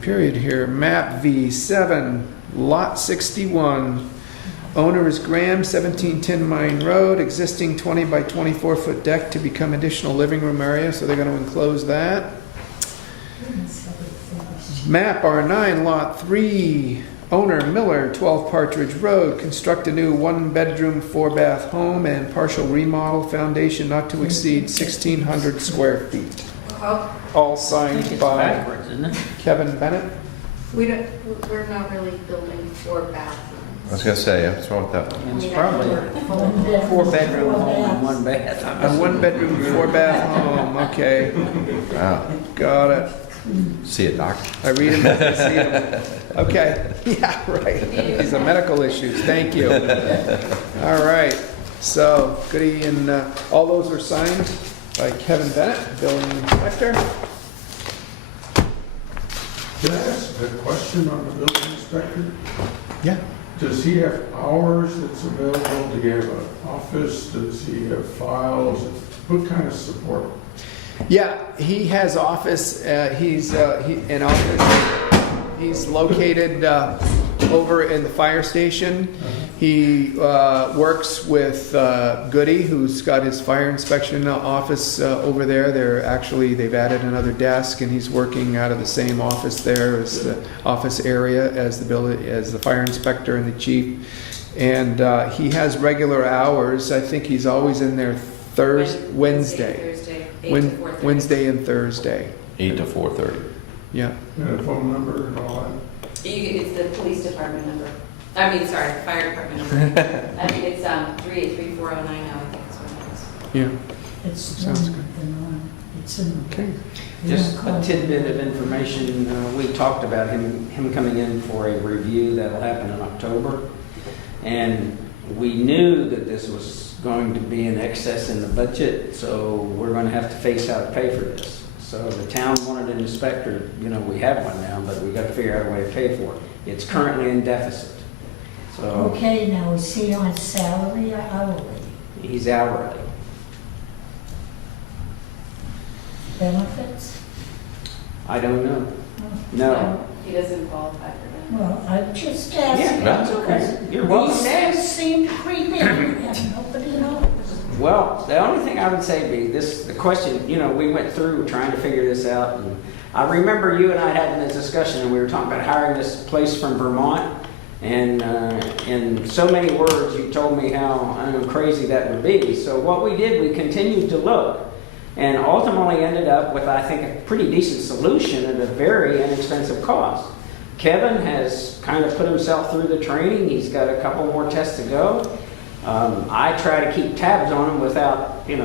period here. Map V7, lot 61, owner is Graham, 17 Tin Mine Road, existing 20 by 24 foot deck to become additional living room area, so they're going to enclose that. Map R9, lot 3, owner Miller, 12 Partridge Road, construct a new 1-bedroom, 4-bath home and partial remodel, foundation not to exceed 1,600 square feet. All I think signed it's by backwards, isn't it? Kevin Bennett. We're not really building 4 bathrooms. I was gonna say, what's wrong with that one? It's probably a 4-bedroom home and 1 bath. A 1-bedroom, 4-bath home, okay, Wow. got it. See a doctor. I read them as I see them. Okay, yeah, right. These are medical issues, thank you. All right, so, goody, and all those were signed by Kevin Bennett, building inspector. Can I ask a question on the building inspector? Yeah. Does he have hours that's available? Do you have an office? Does he have files? What kind of support? Yeah, he has office, an office, he's located over in the fire station. He works with Goody, who's got his fire inspection office over there. They've added another desk, and he's working out of the same office there as the office area as the fire inspector and the chief. And he has regular hours. I think he's always in there Wednesday. 8 to 4:30. Wednesday and Thursday. 8 to 4:30. Yeah. And a phone number and all that? It's the police department number. Fire department number. I think it's 3834090, I think is what it is. Yeah. It's Sounds done, it's in. Okay. Just a tidbit of information, we talked about him coming in for a review that'll happen in October. And we knew that this was going to be an excess in the budget, so we're going to have to face how to pay for this. So the town wanted an inspector, we have one now, but we got to figure out a way to pay for it. It's currently in deficit. So Okay, now is he on salary or hourly? he's hourly. Benefits? I don't know. No. He doesn't qualify for that. Well, I'm just Yeah, asking. that's okay. You're welcome These to things ask. seem to creep in and nobody knows. Well, the only thing I would say be this, the question, we went through trying to figure this out. And I remember you and I having this discussion, and we were talking about hiring this place from Vermont. And in so many words, you told me how crazy that would be. So what we did, we continued to look and ultimately ended up with, I think, a pretty decent solution at a very inexpensive cost. Kevin has kind of put himself through the training. He's got a couple more tests to go. I try to keep tabs on him without, being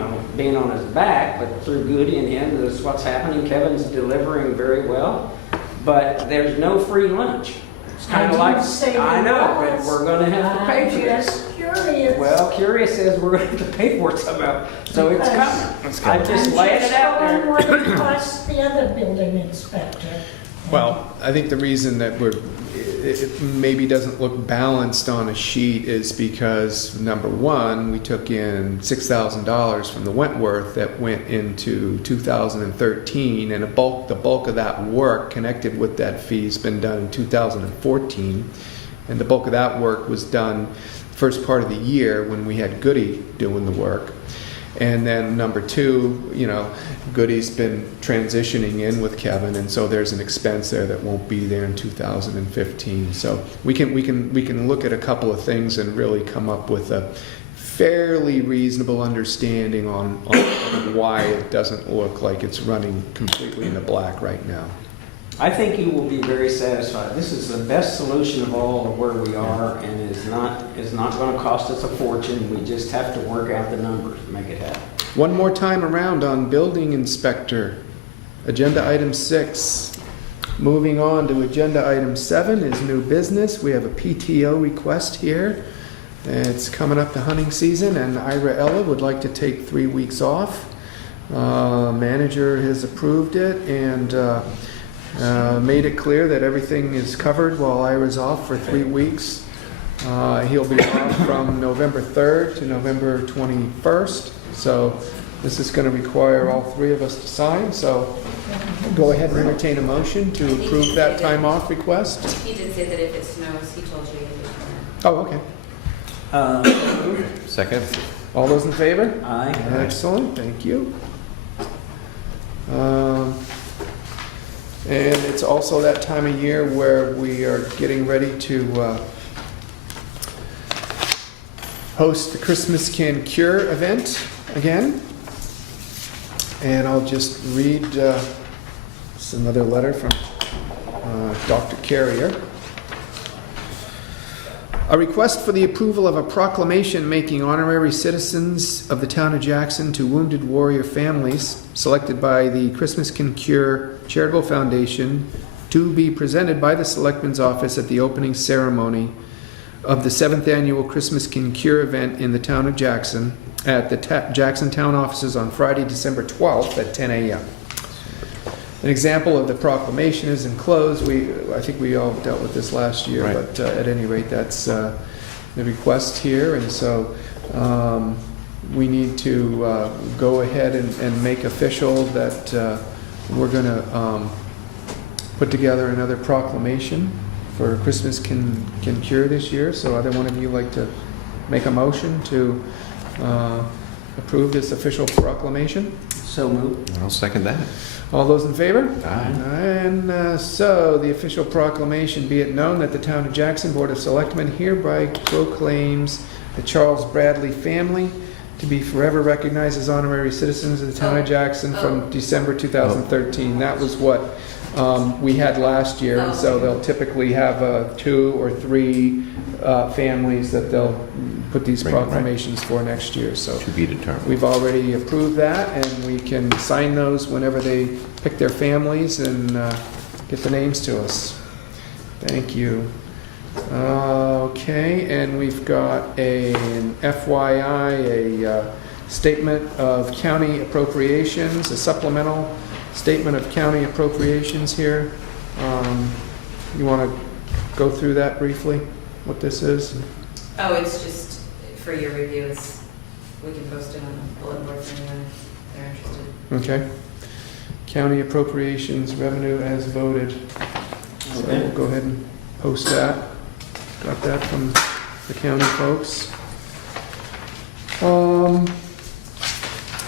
on his back, but through Goody and him, that's what's happening. Kevin's delivering very well, but there's no free lunch. It's kind of like, I know, but we're going to have to pay for this. Just curious. Well, Curious says we're going to have to pay for it somehow, so it's coming. I just laid it out there. I'm just wondering what it costs the other building inspector. Well, I think the reason that it maybe doesn't look balanced on a sheet is because, number one, we took in $6,000 from the Wentworth that went into 2013, and the bulk of that work connected with that fee has been done in 2014, and the bulk of that work was done first part of the year when we had Goody doing the work. And then number two, Goody's been transitioning in with Kevin, and so there's an expense there that won't be there in 2015. So we can look at a couple of things and really come up with a fairly reasonable understanding on why it doesn't look like it's running completely in the black right now. I think you will be very satisfied. This is the best solution of all of where we are, and is not going to cost us a fortune. We just have to work out the numbers to make it happen. One more time around on building inspector, agenda item 6. Moving on to agenda item 7 is new business. We have a PTO request here. It's coming up to hunting season, and Ira Ella would like to take 3 weeks off. Manager has approved it and made it clear that everything is covered while Ira's off for 3 weeks. He'll be off from November 3rd to November 21st. So this is going to require all 3 of us to sign. So go ahead and entertain a motion to approve that time off request. He did say that if it snows, he told you. Oh, okay. Second? All those in favor? Aye. Excellent, thank you. And it's also that time of year where we are getting ready to host the Christmas Can Cure event again. And I'll just read another letter from Dr. Carrier. A request for the approval of a proclamation making honorary citizens of the town of Jackson to wounded warrior families selected by the Christmas Can Cure Charitable Foundation to be presented by the Selectmen's office at the opening ceremony of the 7th annual Christmas Can Cure event in the town of Jackson at the Jackson town offices on Friday, December 12th at 10 a.m. An example of the proclamation is enclosed. I think we all dealt with this last year, right. But at any rate, that's the request here. And so we need to go ahead and make official that we're going to put together another proclamation for Christmas Can Cure this year. So either one of you like to make a motion to approve this official proclamation? So moved. I'll second that. All those in favor? Aye. And so the official proclamation, be it known that the Town of Jackson Board of Selectmen hereby proclaims the Charles Bradley family to be forever recognized as honorary citizens of the Town of Jackson from December 2013. That was what we had last year, and so they'll typically have 2 or 3 families that they'll put these proclamations for next year. So To be determined. we've already approved that, and we can sign those whenever they pick their families and get the names to us. Thank you. Okay, and we've got an FYI, a statement of county appropriations, a supplemental statement of county appropriations here. You want to go through that briefly, what this is? Oh, it's just for your review. We can post it on the bulletin board for anyone if they're interested. Okay. County appropriations revenue as voted. So Okay. we'll go ahead and post that. Got that from the county folks.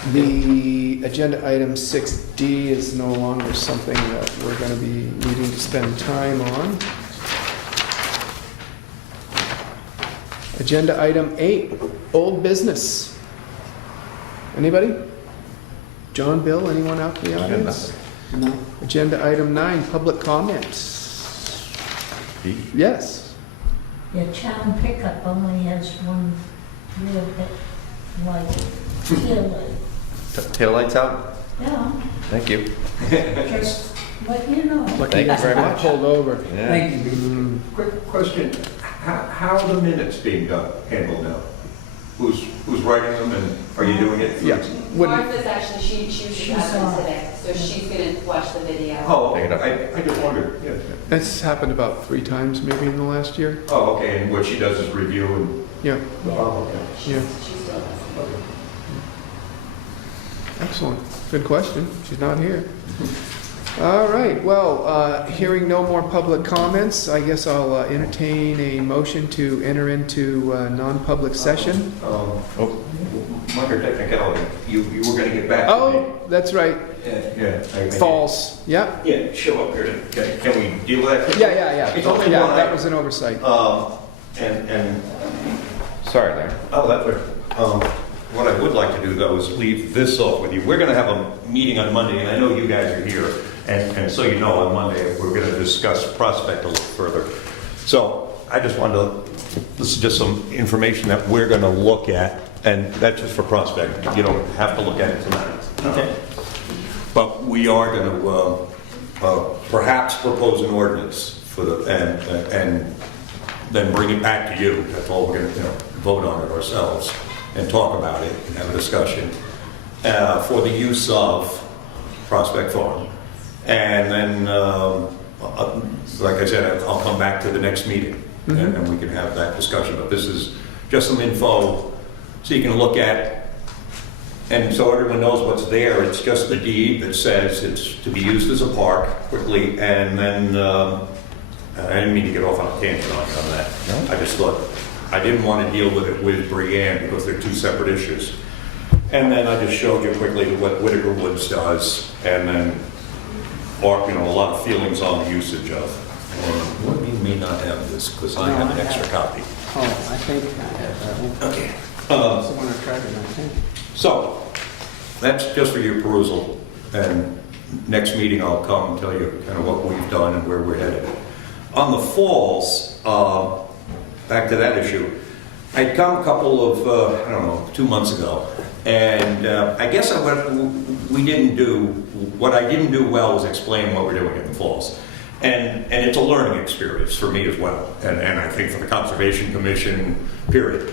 The agenda item 6D is no longer something that we're going to be needing to spend time on. Agenda item 8, old business. Anybody? John, Bill, anyone out in the audience? No. Agenda item 9, public comments. Yes. Your town pickup only has one real bit light, tail light. Taillights out? Yeah, Thank you. just let you know. Lucky Thank you it's very not much. pulled over. Yeah. Thank you. Mm, Quick question, how are the minutes being done, handled now? Who's writing them, and are you doing it? Yeah. Wouldn't- Martha's actually, she was She's just on. today, so she's gonna watch the video. Oh, Pick it up. I just wondered, yeah. That's happened about 3 times maybe in the last year. Oh, okay, and what she does is review and, Yeah, oh, okay. yeah. She still does. Excellent. Good question. She's not here. All right, well, hearing no more public comments, I guess I'll entertain a motion to enter into non-public session. Minor technicality, you were gonna get back to me. Oh, that's right. Yeah. I- False. Yeah, Yeah, show up here, can we deal with that? yeah. It's only Yeah, one that item. was an oversight. And Sorry there. oh, that's right. What I would like to do, though, is leave this off with you. We're going to have a meeting on Monday, and I know you guys are here, and so you know, on Monday, we're going to discuss Prospect a little further. So I just wanted to, this is just some information that we're going to look at, and that's just for Prospect. You don't have to look at it tonight. Okay. But we are going to perhaps propose an ordinance for the, and then bring it back to you. That's all we're going to, vote on it ourselves and talk about it and have a discussion for the use of Prospect Farm. And then, like I said, I'll come back to the next meeting and we can have that discussion. But this is just some info so you can look at, and so everyone knows what's there. It's just the deed that says it's to be used as a park quickly. And then, I didn't mean to get off on a tangent on that. No. I just thought, I didn't want to deal with it with Brianne because they're two separate issues. And then I just showed you quickly what Whitaker Woods does, and then, or, a lot of feelings on the usage of. What you may not have this, because I No, have I an extra have. copy. Oh, I think I have that one. Okay. Someone I tried it, I think. So, that's just for your perusal, and next meeting I'll come and tell you kind of what we've done and where we're headed. On the falls, back to that issue, I'd come a couple of, 2 months ago, and I guess we didn't do, what I didn't do well was explain what we're doing in the falls. And it's a learning experience for me as well, and I think for the Conservation Commission, period.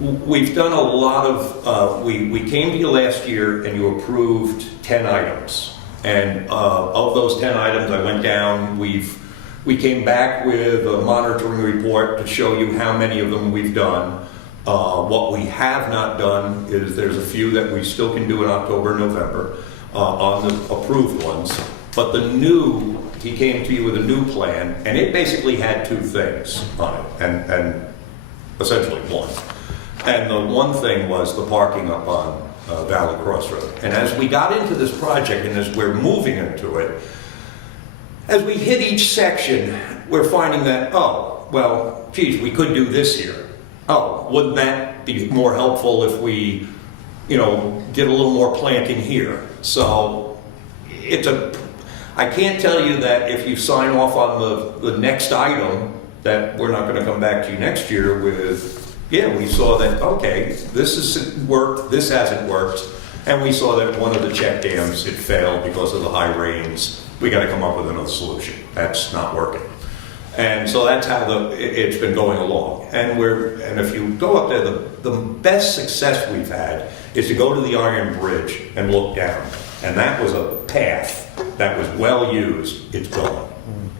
We've done a lot of, we came to you last year and you approved 10 items. And of those 10 items, I went down, we came back with a monitoring report to show you how many of them we've done. What we have not done is there's a few that we still can do in October, November on the approved ones. But the new, he came to you with a new plan, and it basically had 2 things on it, and essentially one. And the one thing was the parking up on Valley Crossroad. And as we got into this project, and as we're moving into it, as we hit each section, we're finding that, oh, well, geez, we could do this here. Oh, wouldn't that be more helpful if we, did a little more planting here? So I can't tell you that if you sign off on the next item, that we're not going to come back to you next year with, yeah, we saw that, okay, this has worked, this hasn't worked, and we saw that one of the check dams, it failed because of the high rains. We got to come up with another solution. That's not working. And so that's how it's been going along. And if you go up there, the best success we've had is to go to the Iron Bridge and look down. And that was a path that was well used. It's gone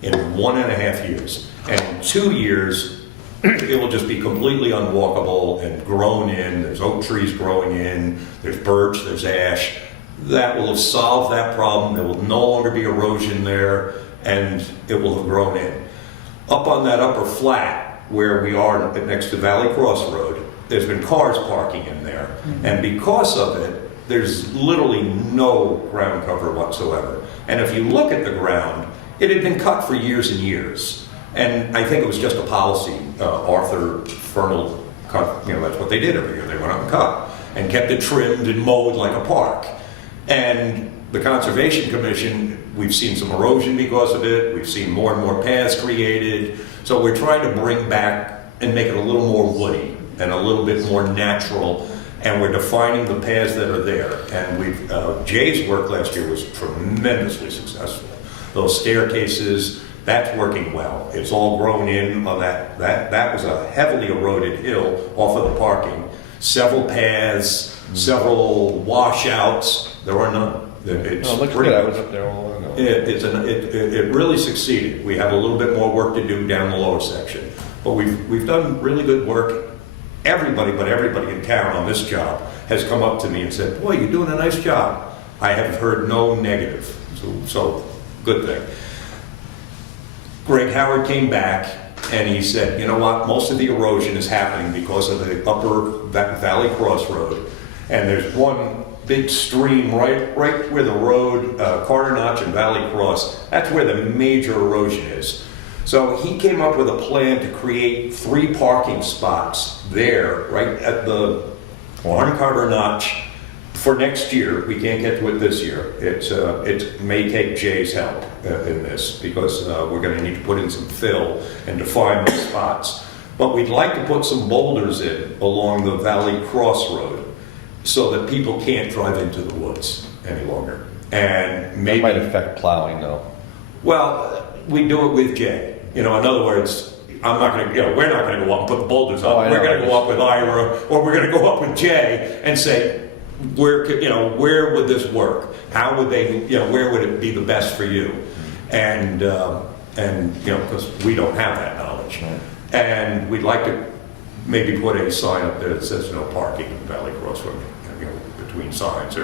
in 1.5 years. And in 2 years, it will just be completely unwalkable and grown in. There's oak trees growing in. There's birch. There's ash. That will have solved that problem. There will no longer be erosion there, and it will have grown in. Up on that upper flat, where we are next to Valley Crossroad, there's been cars parking in there. And because of it, there's literally no ground cover whatsoever. And if you look at the ground, it had been cut for years and years. And I think it was just a policy. Arthur Fernald cut, that's what they did every year. They went up and cut and kept it trimmed and mowed like a park. And the Conservation Commission, we've seen some erosion because of it. We've seen more and more paths created. So we're trying to bring back and make it a little more woody and a little bit more natural. And we're defining the paths that are there. And Jay's work last year was tremendously successful. Those staircases, that's working well. It's all grown in on that was a heavily eroded hill off of the parking. Several paths, several washouts. There are none. It's looks pretty good. I much- was up there all along ago. it really succeeded. We have a little bit more work to do down the lower section, but we've done really good work. Everybody in town on this job has come up to me and said, "Boy, you're doing a nice job." I have heard no negative, so good thing. Greg Howard came back and he said, "You know what? Most of the erosion is happening because of the upper Valley Crossroad, and there's one big stream right where the road, Carter Notch and Valley Cross. That's where the major erosion is." So he came up with a plan to create 3 parking spots there, right at the on Carter Notch for next year. We can't get to it this year. It may take Jay's help in this because we're going to need to put in some fill and define those spots. But we'd like to put some boulders in along the Valley Crossroad so that people can't drive into the woods any longer. And maybe That might affect plowing, though. well, we do it with Jay. In other words, I'm not going to, we're not going to go up and put the boulders up. Oh, I know. We're going to go up with Ira, or we're going to go up with Jay and say, where would this work? How would they, where would it be the best for you? And because we don't have that knowledge. Right. And we'd like to maybe put a sign up there that says no parking in the Valley Crossroad, between signs.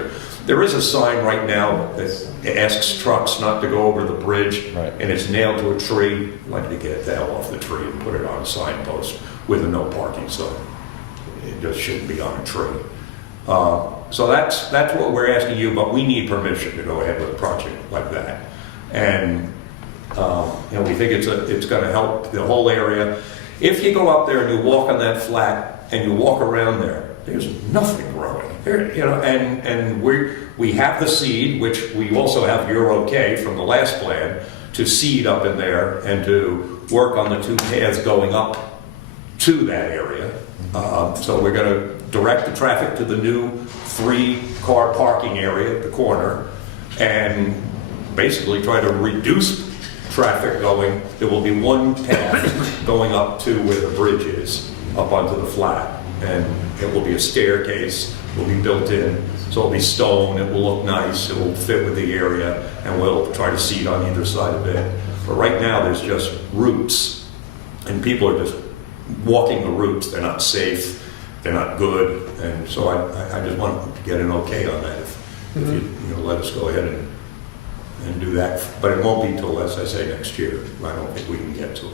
There is a sign right now that asks trucks not to go over the bridge, Right. and it's nailed to a tree. I'd like to get that off the tree and put it on a signpost with a no parking sign. It just shouldn't be on a tree. So that's what we're asking you, but we need permission to go ahead with a project like that. And we think it's going to help the whole area. If you go up there and you walk on that flat and you walk around there, there's nothing growing. And we have the seed, which we also have your okay from the last plan, to seed up in there and to work on the 2 paths going up to that area. So we're going to direct the traffic to the new 3-car parking area at the corner and basically try to reduce traffic going. There will be 1 path going up to where the bridge is, up onto the flat. And it will be a staircase, will be built in, so it'll be stone, it will look nice, it will fit with the area, and we'll try to seed on either side of it. But right now, there's just roots, and people are just walking the roots. They're not safe, they're not good, and so I just want to get an okay on that. If you let us go ahead and do that, but it won't be till, as I say, next year. I don't think we can get to it.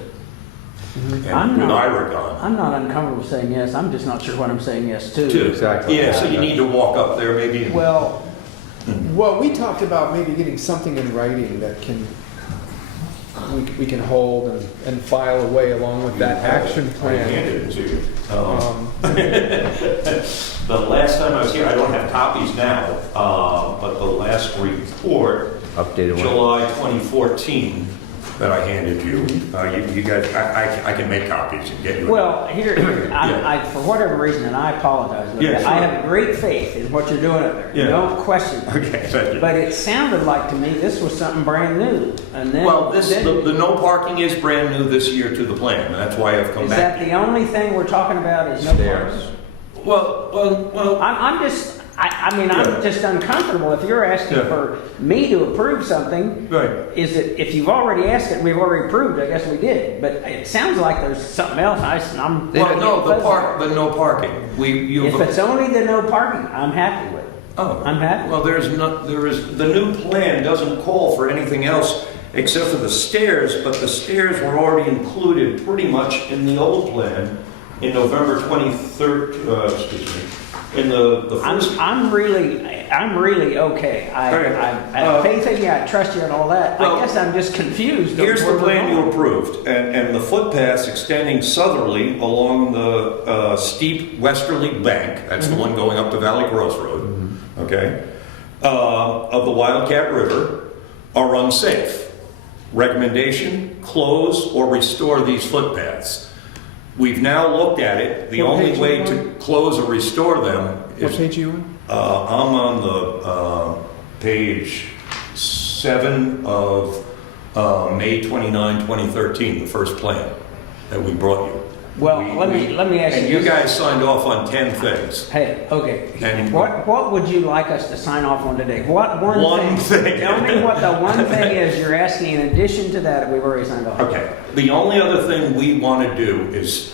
And with Ira gone. I'm not uncomfortable saying yes, I'm just not sure what I'm saying yes to. Exactly. Yeah, so you need to walk up there maybe. Well, we talked about maybe getting something in writing that we can hold and file away along with that action I plan. handed it to you. Um, The last time I was here, I don't have copies now, but the last report, Updated one. July 2014, that I handed you, you guys, I can make copies and get you. Well, here, for whatever reason, and I apologize, but Yeah, sure. I have great faith in what you're doing up there. Yeah. No question. Okay, thank you. But it sounded like to me this was something brand new. And then, Well, the no parking is brand new this year to the plan, and that's why I've come is back. that the only thing we're talking about is no Stairs. parking? Well, I'm just uncomfortable if you're asking Yeah. for me to approve something. right. Is it, if you've already asked it, we've already approved, I guess we did. But it sounds like there's something else. I'm Well, no, fuzzy. the no parking. If it's only the no parking, I'm happy with it. Oh. I'm happy. Well, the new plan doesn't call for anything else except for the stairs, but the stairs were already included pretty much in the old plan in November 23rd, in the first. I'm really, I'm really okay. I have faith in you, I trust you and all that. Well, I guess I'm just confused. on Here's where the we're plan you going. approved, and the footpaths extending southerly along the steep westerly bank, that's the one going up to Valley Crossroad, okay, of the Wildcat River are unsafe. Recommendation, close or restore these footpaths. We've now looked at it. The What only page way you to close or restore them What is, page are you on? I'm on the page 7 of May 29, 2013, the first plan that we brought you. Well, let me ask you. And you this. guys signed off on 10 things. Hey, okay. And- What would you like us to sign off on today? What one thing. Tell me what the one thing is you're asking in addition to that we've already signed off on. Okay, the only other thing we want to do is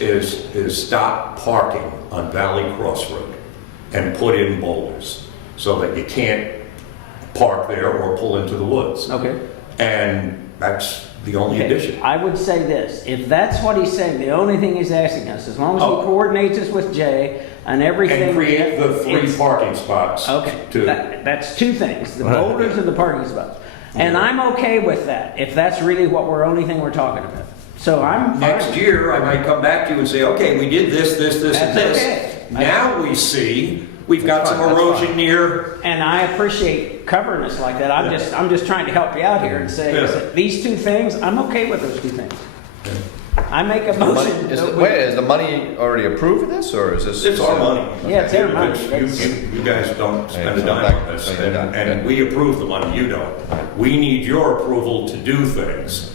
stop parking on Valley Crossroad and put in boulders so that you can't park there or pull into the woods. Okay. And that's the only addition. I would say this, if that's what he's saying, the only thing he's asking us, as long as Oh. he coordinates us with Jay and everything. And create the 3 it's- parking spots. Okay, that's 2 things, the Right. boulders and the parking spots. And I'm okay with that, if that's really what only thing we're talking about. So I'm. Next year, I might come back to you and say, okay, we did this, and That's this. okay. Now we see, we've got some fine, that's erosion fine. near. And I appreciate covering us like that. I'm just trying to help you out here and say, Yeah. these 2 things, I'm okay with those 2 things. I make a The money- motion. is the money already approved for this, or is this? It's our money. Yeah, it's their money. You guys don't spend a so dime back- on this, so you're done. and we approve the money, you don't. We need your approval to do things.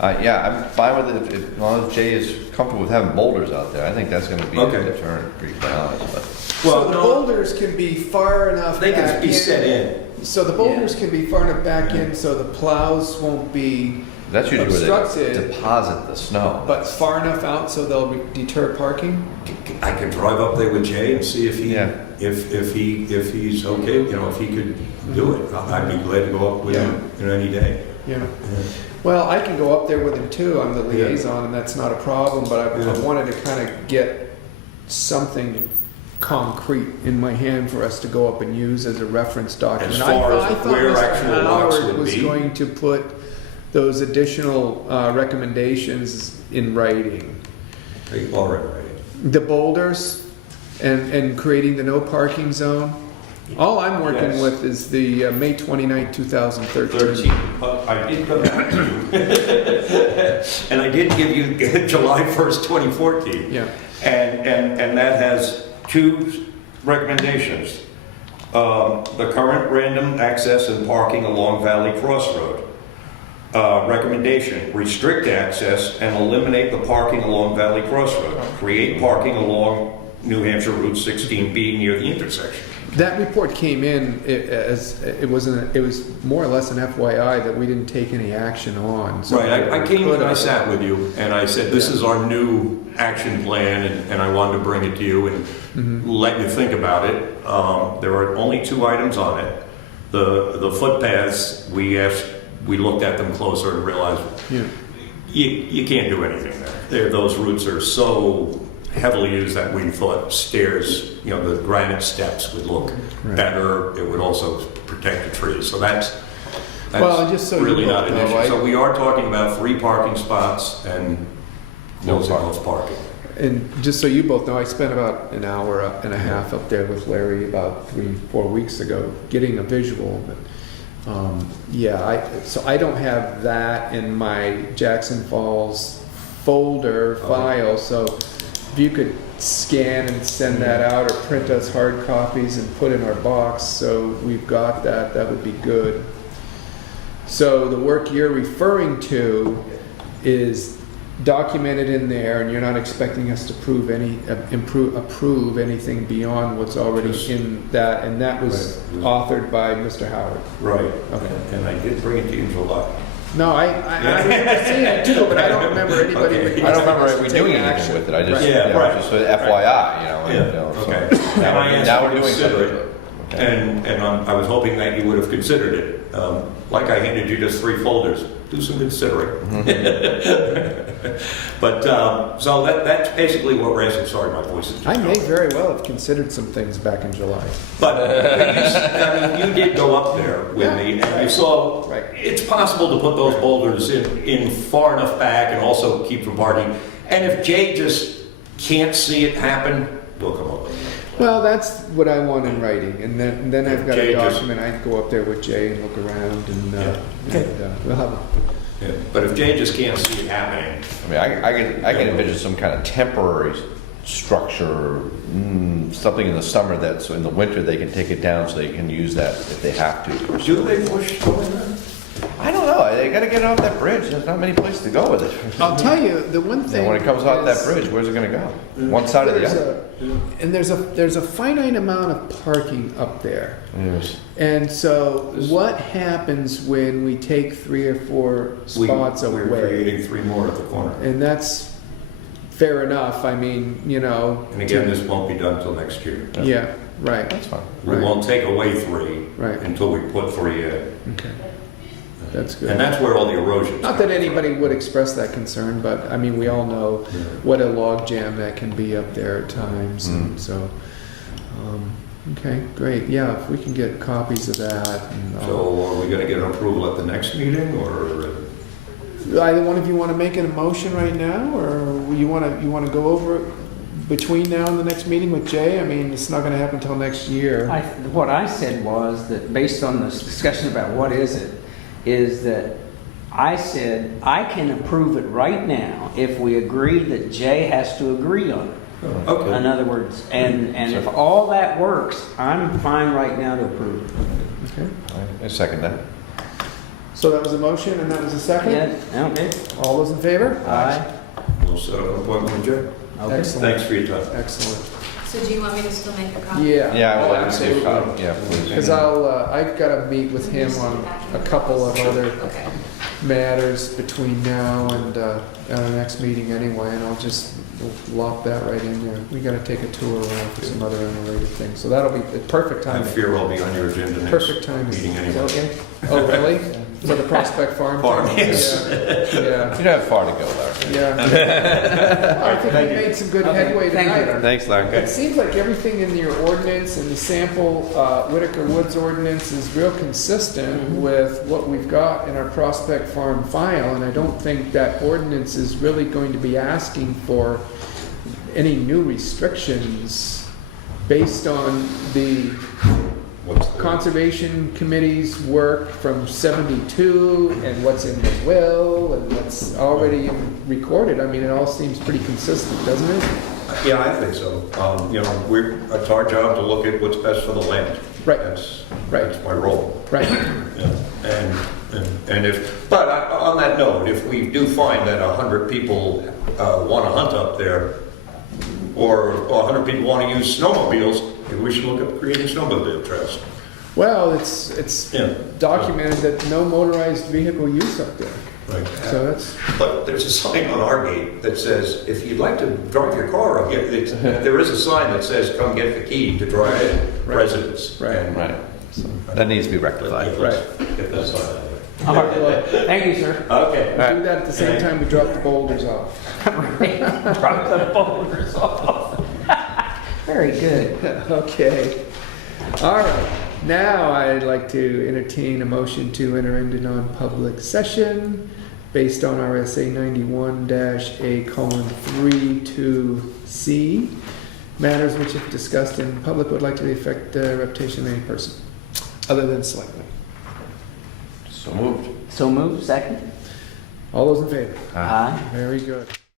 Yeah, I'm fine with it as long as Jay is comfortable with having boulders out there. I think that's going to be a Okay. deterrent, to be quite honest. But So the boulders can be far enough They back can be set in. So the boulders can be far enough back in so the plows won't be that's usually where obstructed, they deposit the snow. but far enough out so they'll deter parking? I could drive up there with Jay and see if he, Yeah. if he's okay, if he could do it. I'd be glad to go up with him, any day. Yeah. Well, I can go up there with him too. I'm the liaison, and that's not a problem. But I wanted to kind of get something concrete in my hand for us to go up and use as a reference document. As far as I thought where Mr. actual lots Howard would was be. going to put those additional recommendations in writing. All right. The boulders and creating the no parking zone. All I'm working Yes. with is the May 29, 2013. I did come back to you. And I did give you July 1st, 2014. Yeah. And that has 2 recommendations. The current random access and parking along Valley Crossroad. Recommendation, restrict access and eliminate the parking along Valley Crossroad. Create parking along New Hampshire Route 16B near the intersection. That report came in as it was more or less an FYI that we didn't take any action on. So Right, I came we and I could- sat with you, and I said, this is our new action plan, and I wanted to bring it to you and let you think about it. There are only 2 items on it. The footpaths, we looked at them closer and realized Yeah. you can't do anything there. Those routes are so heavily used that we thought stairs, the granite steps would look Right. better. It would also protect the trees. So that's Well, just so you really not both an know, issue. So we are talking about 3 parking spots and No closing parking. those parking. And just so you both know, I spent about an hour and a half up there with Larry about 3-4 weeks ago, getting a visual. But so I don't have that in my Jackson Falls folder file. So if you could scan and send that out, or print us hard copies and put in our box, so we've got that, that would be good. So the work you're referring to is documented in there, and you're not expecting us to approve anything beyond what's already in that, and that was Right. authored by Mr. Howard. Right. Okay. And I did bring it to you in July. No, I remember seeing it too, but I don't remember anybody. Okay. I don't remember requesting we us to doing take anything action. with it. I just, Right. Yeah, right. just FYI, Yeah, so okay. now And I asked now you we're to doing consider something. it. And I was hoping that you would have considered it. Like I handed you just 3 folders, do some considering. But, so that's basically what we're asking. Sorry, my voice is just I may going. very well have considered some things back in July. But I mean, you did go up there with me, and you saw, Right. it's possible to put those boulders in far enough back and also keep from parking. And if Jay just can't see it happen, we'll come up with it. Well, that's what I want in writing, and then I've got Jay a just- document. I go up there with Jay and look around, and, we'll have. Yeah. But if Jay just can't see it happening, I mean, I can envision some kind of temporary structure, something in the summer that, so in the winter they can take it down so they can use that if they have to. do they push snow in there? I don't know, they gotta get it off that bridge, there's not many places to go with it. I'll tell you, the one thing. And when it comes off that is- bridge, where's it gonna go? One side or the There's other? And there's a finite amount of parking up there. Yes. And so what happens when we take 3 or 4 spots We're away? creating 3 more at the corner. And that's fair enough. I mean, you know. And again, this won't be done till next year. Yeah, right, That's fine. We Right. won't take away 3 right. until we put 3 in. Okay. That's And good. that's where all the erosion. Not that anybody would express that concern, but I mean, we all know what a log jam that can be up there at times. And so, okay, great. Yeah, if we can get copies of that. And So are we gonna get an approval at the next meeting, or? either one of you want to make an motion right now, or you want to go over it between now and the next meeting with Jay? I mean, it's not going to happen until next year. What I said was that based on this discussion about what is that I said I can approve it right now if we agree that Jay has to agree on it. Okay. In other words, and if all that works, I'm fine right now to approve it. Okay. I second that. So that was a motion, and that was a second. Yeah, okay. All those in favor? Aye. We'll set up an appointment with Jay. Okay. Excellent. Thanks for your time. Excellent. So do you want me to still make a copy? Yeah. Yeah, I would Oh, like to see a absolutely. copy, yeah, please. Because I've got to meet with him on a couple of other Okay. matters between now and our next meeting anyway, and I'll just lop that right in there. We got to take a tour around for some other unrelated things, so that'll be the perfect I timing. fear I'll be on your agenda next Perfect timing. meeting Is anyway. that okay? Oh, really? For the Prospect Farm? Farm, thing? yes. Yeah, You don't have far to go, Larry. yeah. I think we made some good headway thank you. tonight. Thanks, Larry. It seems like everything in your ordinance and the sample Whitaker Woods ordinance is real consistent with what we've got in our Prospect Farm file, and I don't think that ordinance is really going to be asking for any new restrictions based on the What's the? Conservation Committee's work from '72 and what's in the will and what's already recorded. I mean, it all seems pretty consistent, doesn't it? Yeah, I think so. You know, it's our job to look at what's best for the land. Right. That's Right. my role. Right. Yeah. And if, but on that note, if we do find that 100 people want to hunt up there, or 100 people want to use snowmobiles, maybe we should look at creating snowmobile trails. Well, it's Yeah. documented that no motorized vehicle use up there. Right. So that's, But there's a sign on our gate that says, if you'd like to drive your car up, there is a sign that says, come get the key to drive in, Right. residents. Right. And- Right. So that needs to be rectified. Yeah, let's Get that sign out of All right. Thank you, sir. there. Okay. do that at the same time we drop the boulders off. Drop the boulders off. Very good. Okay. All right. Now I'd like to entertain a motion to enter into non-public session based on RSA 91-A:32C. Matters which if discussed in public would likely affect the reputation of any person other than selectmen. So moved. So moved, second? All those in favor? Aye. Very good.